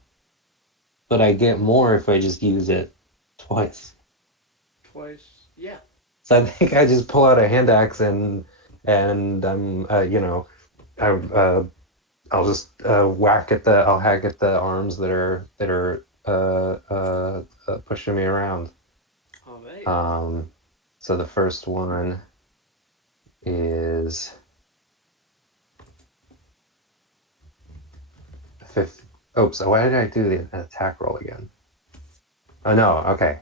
But I get more if I just use it twice. Twice. Yeah. So I think I just pull out a hand axe and I'll just I'll hack at the arms that are pushing me around. All right. So the first one is fifth. Oops, why did I do the attack roll again? Oh no, okay.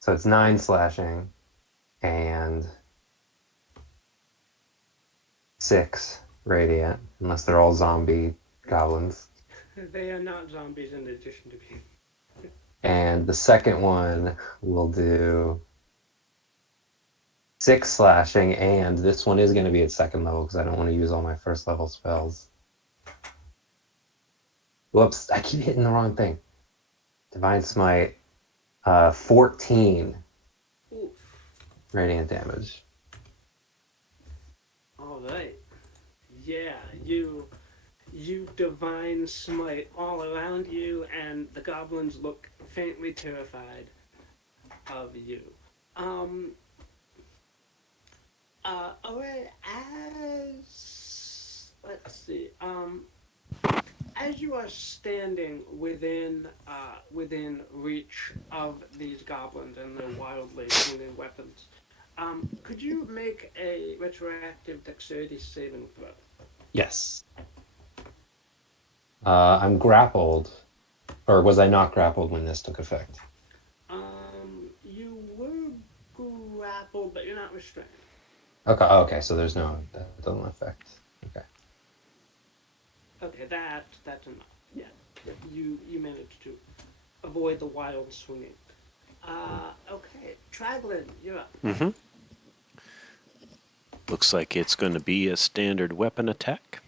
So it's 9 slashing and 6 radiant, unless they're all zombie goblins. They are not zombies in addition to being. And the second one will do 6 slashing, and this one is going to be at second level because I don't want to use all my first level spells. Whoops, I keep hitting the wrong thing. Divine Smite, 14 Oof. radiant damage. All right. yeah, you divine smite all around you, and the goblins look faintly terrified of you. Um, alright, as let's see, as you are standing within reach of these goblins and their wildly swinging weapons, could you make a retroactive dexterity saving throw? Yes. I'm grappled, or was I not grappled when this took effect? You were grappled, but you're not restrained. Okay. Okay. So there's no that doesn't affect. Okay. Okay, that's enough. Yeah, you managed to avoid the wild swinging. Okay, Traglin, you're up. Mm-hmm. Looks like it's going to be a standard weapon attack.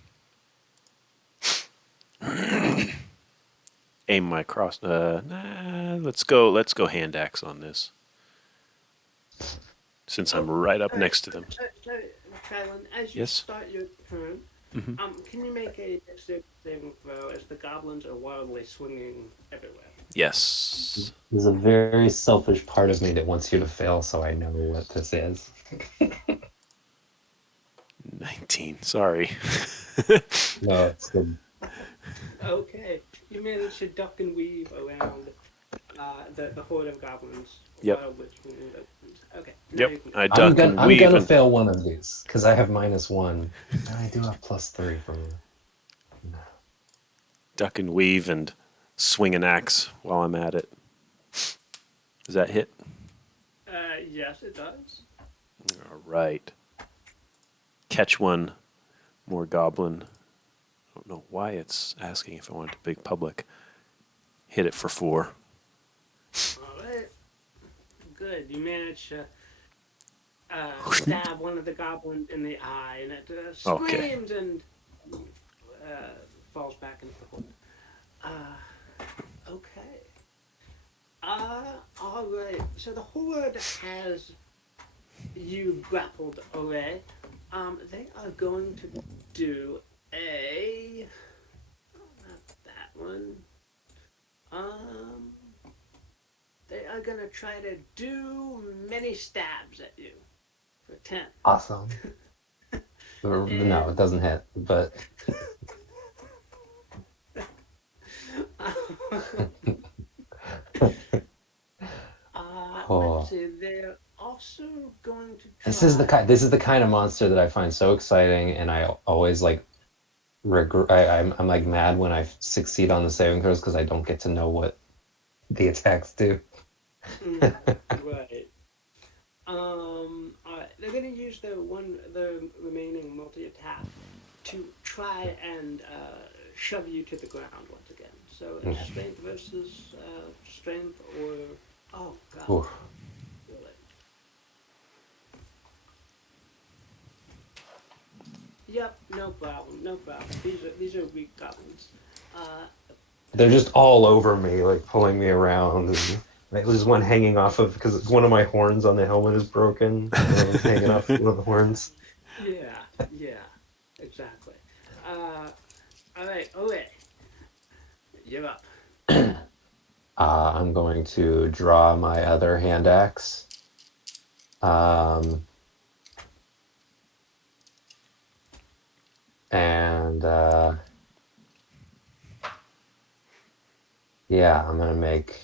Aim my cross. Let's go. Let's go hand axe on this, since I'm right up Sorry, next to them. sorry, Traglin, as you Yes. start your turn, Mm-hmm. can you make a dexterity saving throw as the goblins are wildly swinging everywhere? Yes. There's a very selfish part of me that wants you to fail, so I know what this is. 19. Sorry. No, it's good. Okay, you managed to duck and weave around the horde of goblins Yep. wildly swinging weapons. Okay, now Yep. you can go. I duck and I'm weave gonna and fail one of these because I have -1, and I do have +3 from. duck and weave and swing an axe while I'm at it. Does that hit? Yes, it does. All right. Catch one more goblin. I don't know why it's asking if I want it to big public. Hit it for 4. All right. Good. You managed to stab one of the goblins in the eye, and it Okay. screams and falls back into the hole. Okay. All right. So the horde has you grappled away. They are going to do a not that one. They are gonna try to do many stabs at you for 10. Awesome. No, it doesn't hit, but Oh. Let's see. They're also going to try. this is the kind of monster that I find so exciting, and I always like regret. I'm like mad when I succeed on the saving throws because I don't get to know what the attacks do. Right. Alright. They're gonna use the remaining multi-attack to try and shove you to the ground once again. So it's Okay. strength versus strength, or oh god. Oof. Really? Yep. No problem. No problem. These are weak goblins. They're just all over me, like pulling me around. And there's one hanging off of because one of my horns on the helmet is broken. And I was hanging off one of the horns. Yeah. Yeah. Exactly. All right. Okay. You're up. I'm going to draw my other hand axe. And yeah, I'm gonna make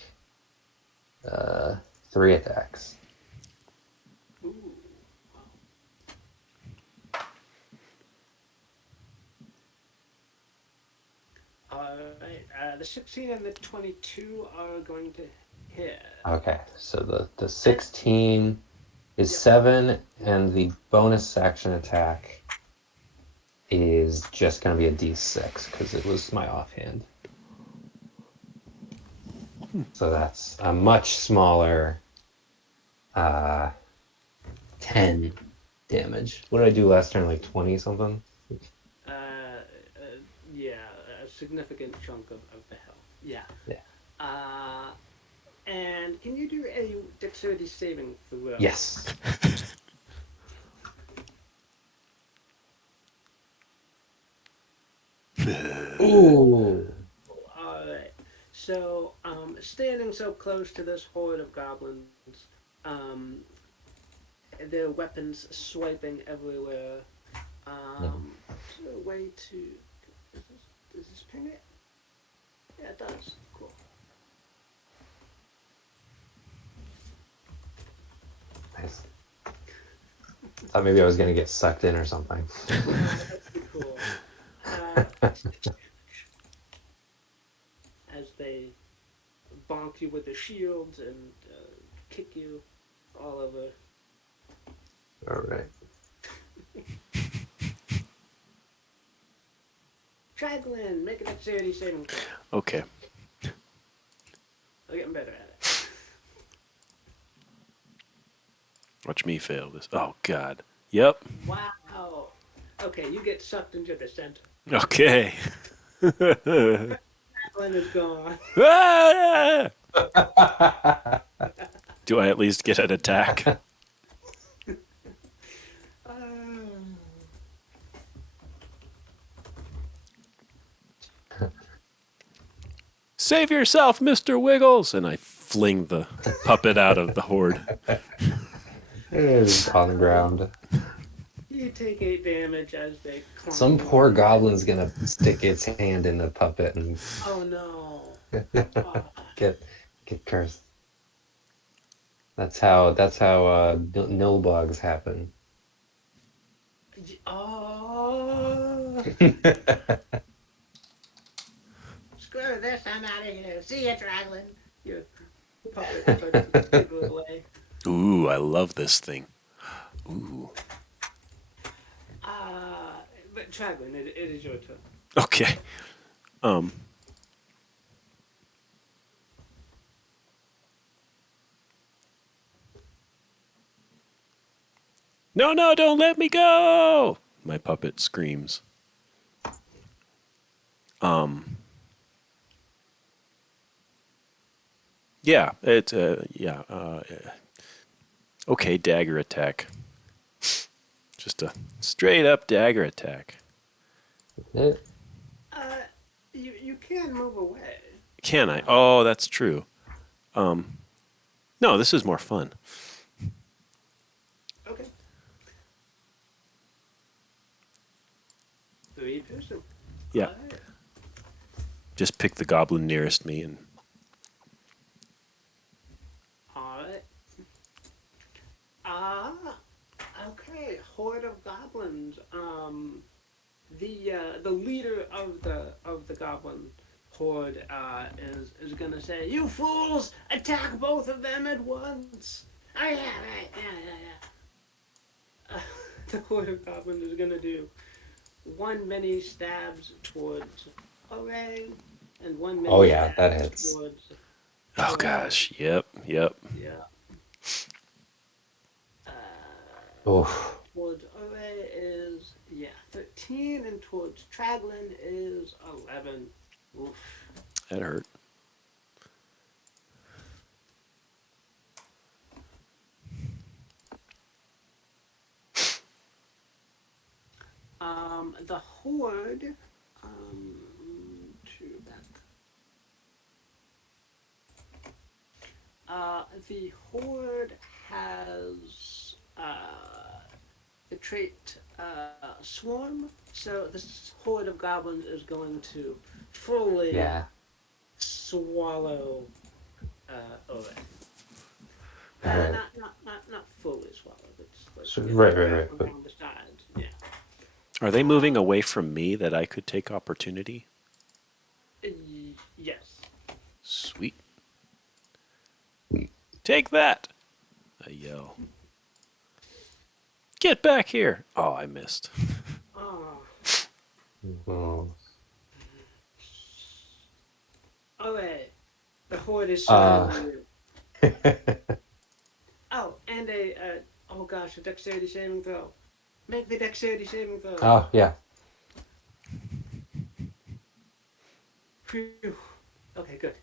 3 attacks. Ooh. All right. The 16 and the 22 are going to hit. Okay, so the 16 is 7, and the bonus action attack is just gonna be a d6 because it was my offhand. So that's a much smaller 10 damage. What did I do last turn? Like 20 something? Yeah, a significant chunk of the health. Yeah. Yeah. And can you do a dexterity saving throw? Yes. Ooh. Alright. So, standing so close to this horde of goblins, um, their weapons swiping everywhere. Is there a way to. Does this ping it? Yeah, it does. Cool. Nice. Thought maybe I was gonna get sucked in or something. That's pretty cool. Uh, as they bonk you with their shields and kick you all over. All right. Draglin, make a dexterity saving throw. Okay. I'm getting better at it. Watch me fail this. Oh, God. Yep. Wow. Okay, you get sucked into the center. Okay. Draglin is gone. Ah! Do I at least get an attack? Save yourself, Mr. Wiggles! And I fling the puppet out of the horde. It's on the ground. You take 8 damage as they climb. Some poor goblin's gonna stick its hand in the puppet and Oh no. get cursed. That's how nilbugs happen. Oh. Screw this, I'm out of here. See ya, Draglin. Your puppet starts to wiggle away. Ooh, I love this thing. Ooh. But Draglin, it is your turn. Okay. No, no, don't let me go! My puppet screams. Yeah, okay, dagger attack. Just a straight up dagger attack. Eh, You can move away. Can I? Oh, that's true. No, this is more fun. Okay. 3 piercing. Yeah. Alright. Just pick the goblin nearest me and Alright. Okay. Horde of goblins. The leader of the goblin horde is gonna say, "You fools! Attack both of them at once!" Oh yeah, right, yeah. The horde of goblins is gonna do one many stabs towards Ore and one many Oh, yeah, stabs that hits. towards. oh gosh, yep. Yeah. Oof. Towards Ore is 13, and towards Traglin is 11. Oof. That hurt. The horde. To back. The horde has the trait swarm. So this horde of goblins is going to fully Yeah. swallow Ore. Alright. Not fully swallow, but just like So- right. along the sides. Yeah. Are they moving away from me that I could take opportunity? Yes. Sweet. Take that! I yell. Get back here! Oh, I missed. Oh. Oh. Alright. The horde is Uh. surrounding you. Oh, and a dexterity saving throw. Make the dexterity saving throw. Oh, yeah. Phew. Okay, good.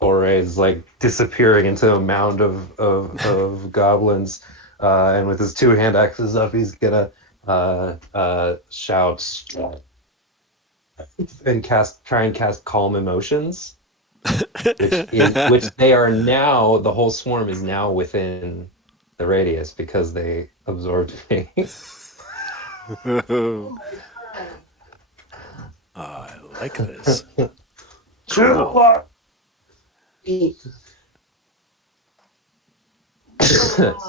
Ore's like disappearing into a mound of goblins, and with his 2 hand axes up, he's gonna shouts and try and cast calm emotions, which they are now. The whole swarm is now within the radius because they absorbed me. Oh my god. I like this. Cool. So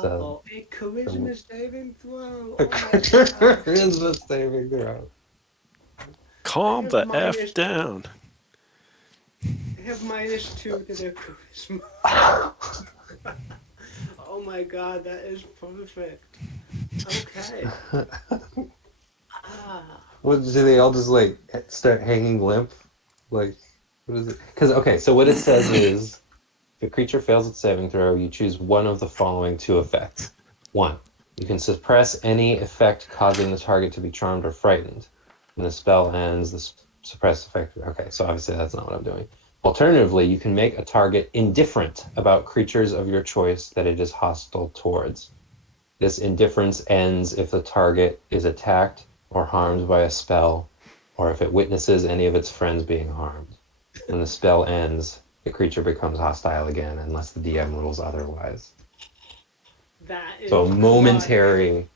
Oh, a charisma saving throw. Oh my god. charisma saving throw. Calm have the minus- F down. I have -2 to their charisma. Oh my god, that is perfect. Okay. Ah. What do they all just like start hanging limp? Like, what is it? Because okay, so what it says is, if a creature fails its saving throw, you choose one of the following two effects. One, you can suppress any effect causing the target to be charmed or frightened. When the spell ends, the suppressed effect. Okay, so obviously that's not what I'm doing. Alternatively, you can make a target indifferent about creatures of your choice that it is hostile towards. This indifference ends if the target is attacked or harmed by a spell, or if it witnesses any of its friends being harmed. When the spell ends, the creature becomes hostile again, unless the DM rules otherwise. That is So a clutch. momentary,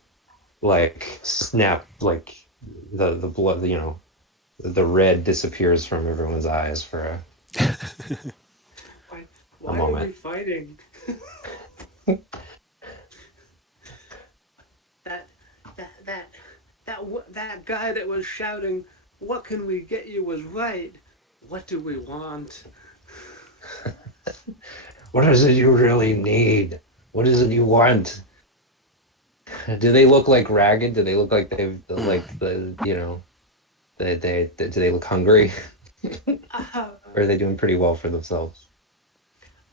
like, snap, like, the blood, the red disappears from everyone's eyes for a Why are moment. we fighting? that that guy that was shouting, "What can we get you?" was right. What do we want? What is it you really need? What is it you want? Do they look like ragged? Do they look like they've do they look hungry? Uh, Or are they doing pretty well for themselves?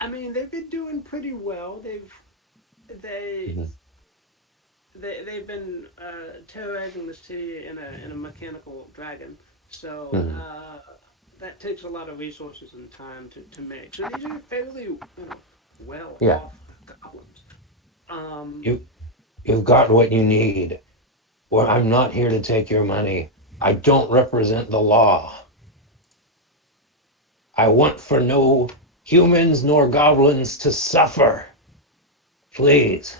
I mean, they've been doing pretty well. They Mhm. they've been terrorizing the city in a mechanical dragon. So Mhm. that takes a lot of resources and time to make. So these are fairly well Yeah. off goblins. Um, You you've got what you need. Well, I'm not here to take your money. I don't represent the law. I want for no humans nor goblins to suffer. Please.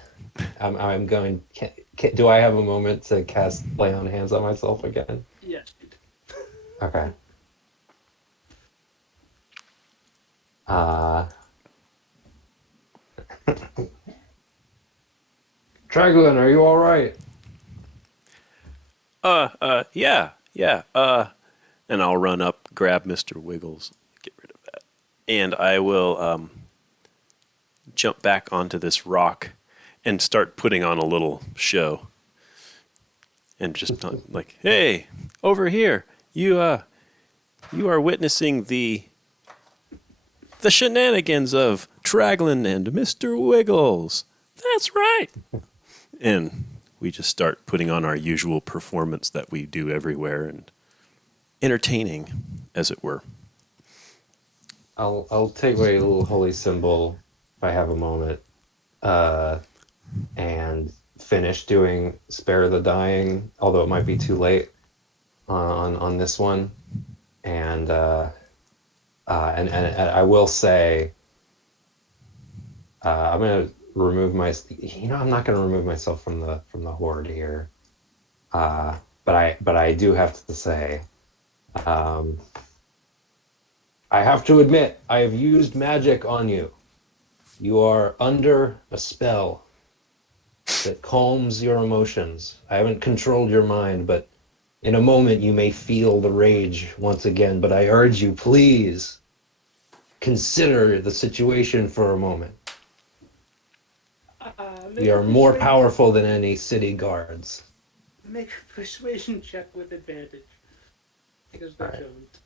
I'm going. Do I have a moment to cast lay on hands on myself again? yes. Okay. Uh, Draglin, are you all right? Yeah. And I'll run up, grab Mr. Wiggles, get rid of that. And I will jump back onto this rock and start putting on a little show. And just like, hey, over here, you are witnessing the shenanigans of Traglin and Mr. Wiggles. That's right. And we just start putting on our usual performance that we do everywhere and entertaining, as it were. I'll take away a little holy symbol if I have a moment, uh, and finish doing Spare the Dying, although it might be too late on this one. And and I will say, I'm gonna remove my. I'm not gonna remove myself from the horde here. But I do have to say, um, I have to admit, I have used magic on you. You are under a spell that calms your emotions. I haven't controlled your mind, but in a moment you may feel the rage once again. But I urge you, please consider the situation for a moment. We Make a are more persuasion. powerful than any city guards. Make a persuasion check with advantage. Because they All right. don't.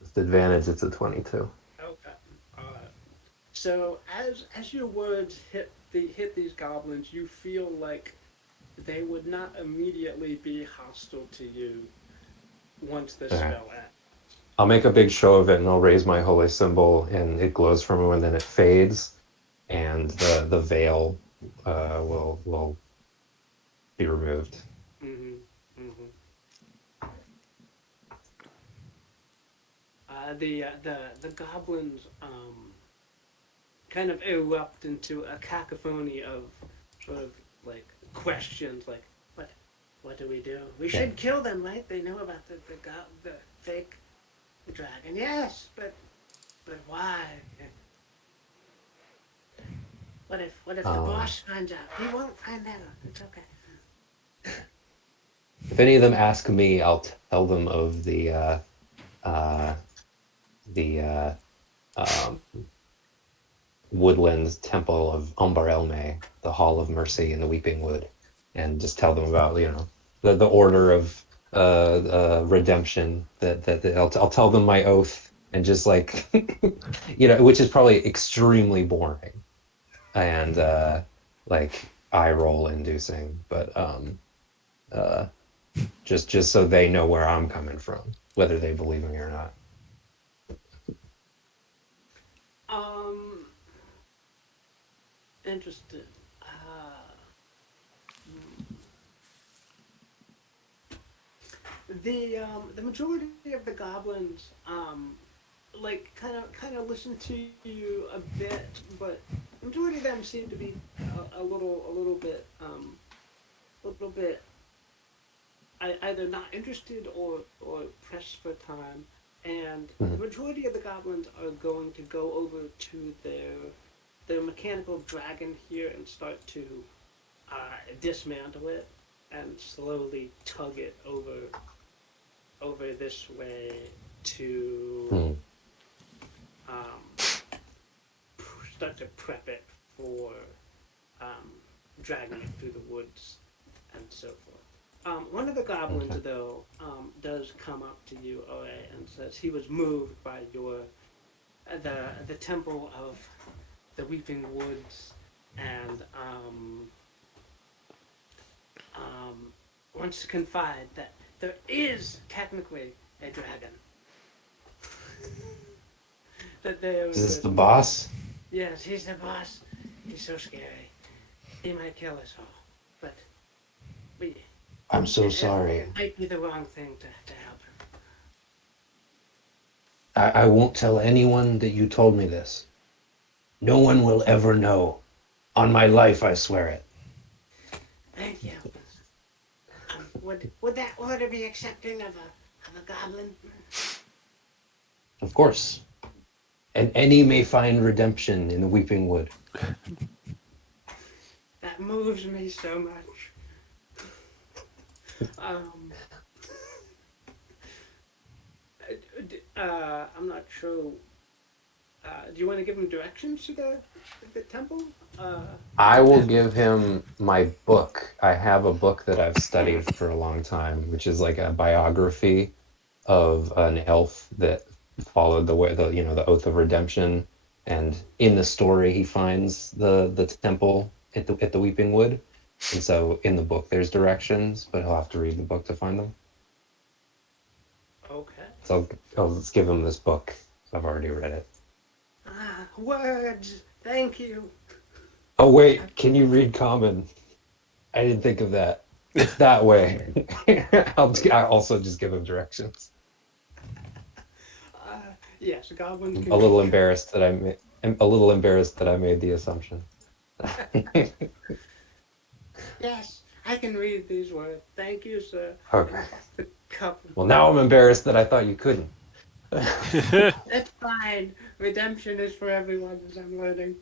With advantage, it's a 22. Okay. So as your words hit these goblins, you feel like they would not immediately be hostile to you once the All right. spell ends. I'll make a big show of it, and I'll raise my holy symbol, and it glows for a moment, and then it fades, and the veil will be removed. Mm-hmm. Mm-hmm. The goblins kind of erupt into a cacophony of sort of like questions, like what what do we do? We Yeah. should kill them, right? They know about the fake dragon. Yes, but why? What if the Um, boss finds out? He won't find out. It's okay. if any of them ask me, I'll tell them of uh, the um, woodland temple of Umbar Elme, the Hall of Mercy in the Weeping Wood, and just tell them about the order of redemption. That I'll tell them my oath and just like which is probably extremely boring and like eye roll inducing, but uh, just so they know where I'm coming from, whether they believe me or not. Um, interested. Uh, the majority of the goblins like kind of listen to you a bit, but the majority of them seem to be a little bit either not interested or pressed for time, and the Mhm. majority of the goblins are going to go over to their mechanical dragon here and start to dismantle it and slowly tug it over this way to Hmm. um, start to prep it for um, dragging it through the woods and so forth. One of the goblins, Okay. though, does come up to you, Oe, and says he was moved by your the temple of the Weeping Woods, and wants to confide that there is technically a dragon. That Is this there's the boss? yes, he's the boss. He's so scary. He might kill us all, but we I'm so it sorry. might be the wrong thing to help him. I won't tell anyone that you told me this. No one will ever know. On my life, I swear it. Thank you. Would that order be accepting of a goblin? Of course. And any may find redemption in the Weeping Wood. That moves me so much. Um, I'm not sure. Do you want to give him directions to the temple? Uh, I will give him my book. I have a book that I've studied for a long time, which is like a biography of an elf that followed the way the oath of redemption. And in the story, he finds the temple at the Weeping Wood. And so in the book, there's directions, but he'll have to read the book to find them. okay. So I'll just give him this book. I've already read it. Words. Thank you. Oh wait, can you read Common? I didn't think of that. It's that way. I'll also just give him directions. Uh, yes, goblins A can little read. embarrassed that I'm a little embarrassed that I made the assumption. Yes, I can read these words. Thank you, sir. Okay. And the cup. Well, now I'm embarrassed that I thought you couldn't. That's fine. Redemption is for everyone, as I'm learning.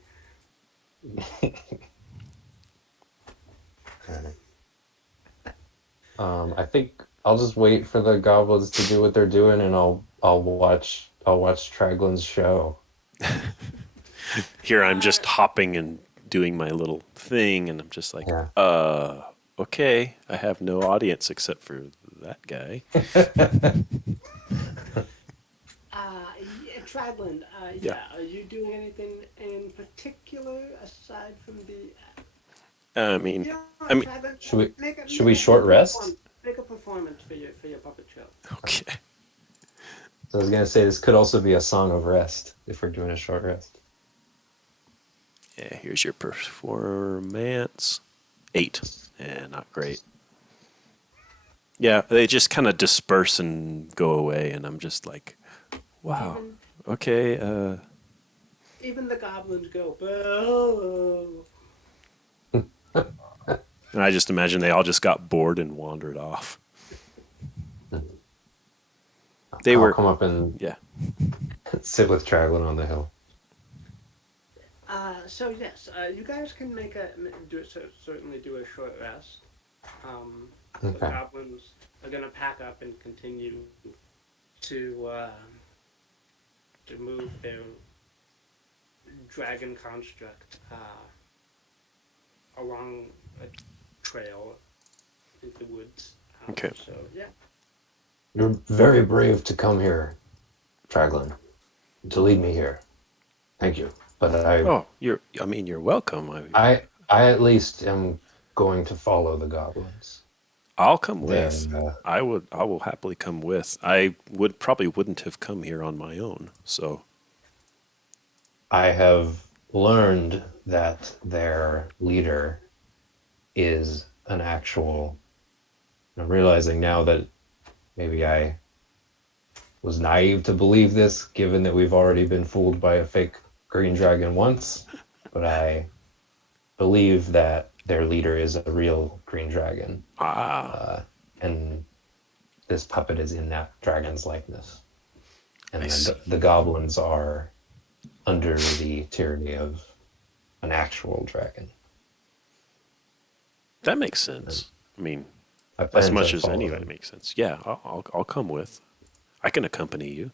I think I'll just wait for the goblins to do what they're doing, and I'll watch Traglin's show. Here I'm Uh, just hopping and doing my little thing, and I'm just like, Yeah. okay, I have no audience except for that guy. yeah, Tradland, Yeah. yeah, are you doing anything in particular aside from the? I mean, You know I what, mean, Tradland? Should we Make a should we short rest? make a performance for your puppet show. okay. So I was gonna say this could also be a song of rest if we're doing a short rest. Yeah, here's your performance. 8. Yeah, not great. Yeah, they just kind of disperse and go away, and I'm just like, wow. Even Okay. even the goblins go boo. And I just imagine they all just got bored and wandered off. They I'll were, come up and yeah. sit with Traglin on the hill. So yes, you guys can certainly do a short rest. The Okay. goblins are gonna pack up and continue to move their dragon construct along a trail into the woods. Okay. So yeah, You're very brave to come here, Traglin, to lead me here. Thank you. But Oh, you're welcome. I at least am going to follow the goblins. I'll come They're, with. I will happily come with. I wouldn't have come here on my own. So I have learned that their leader is an actual. I'm realizing now that maybe I was naive to believe this, given that we've already been fooled by a fake green dragon once, but I believe that their leader is a real green dragon, and this puppet is in that dragon's likeness. And I see. the goblins are under the tyranny of an actual dragon. That makes sense. I mean, I plan as to much as follow anybody them. makes sense. Yeah, I'll come with. I can accompany you.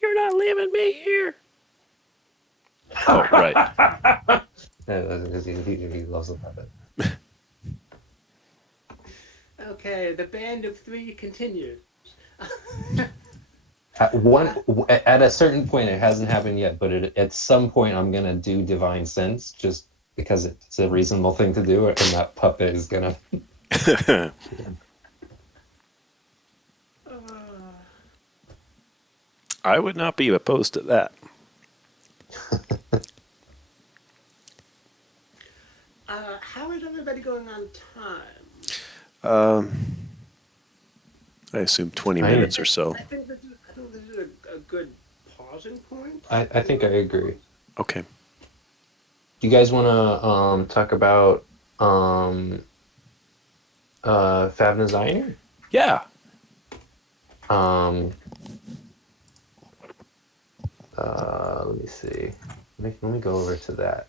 You're not leaving me here. Oh, right. Because he loves the puppet. okay. The band of 3 continues. At a certain point, it hasn't happened yet, but at some point, I'm gonna do divine sense just because it's a reasonable thing to do, and that puppet is gonna. I would not be opposed to that. How is everybody going on time? I assume 20 minutes or so. I think this is a good pausing point. I think I agree. Okay. Do you guys want to talk about Fabna Ziner? Yeah. Let me see. Let me go over to that.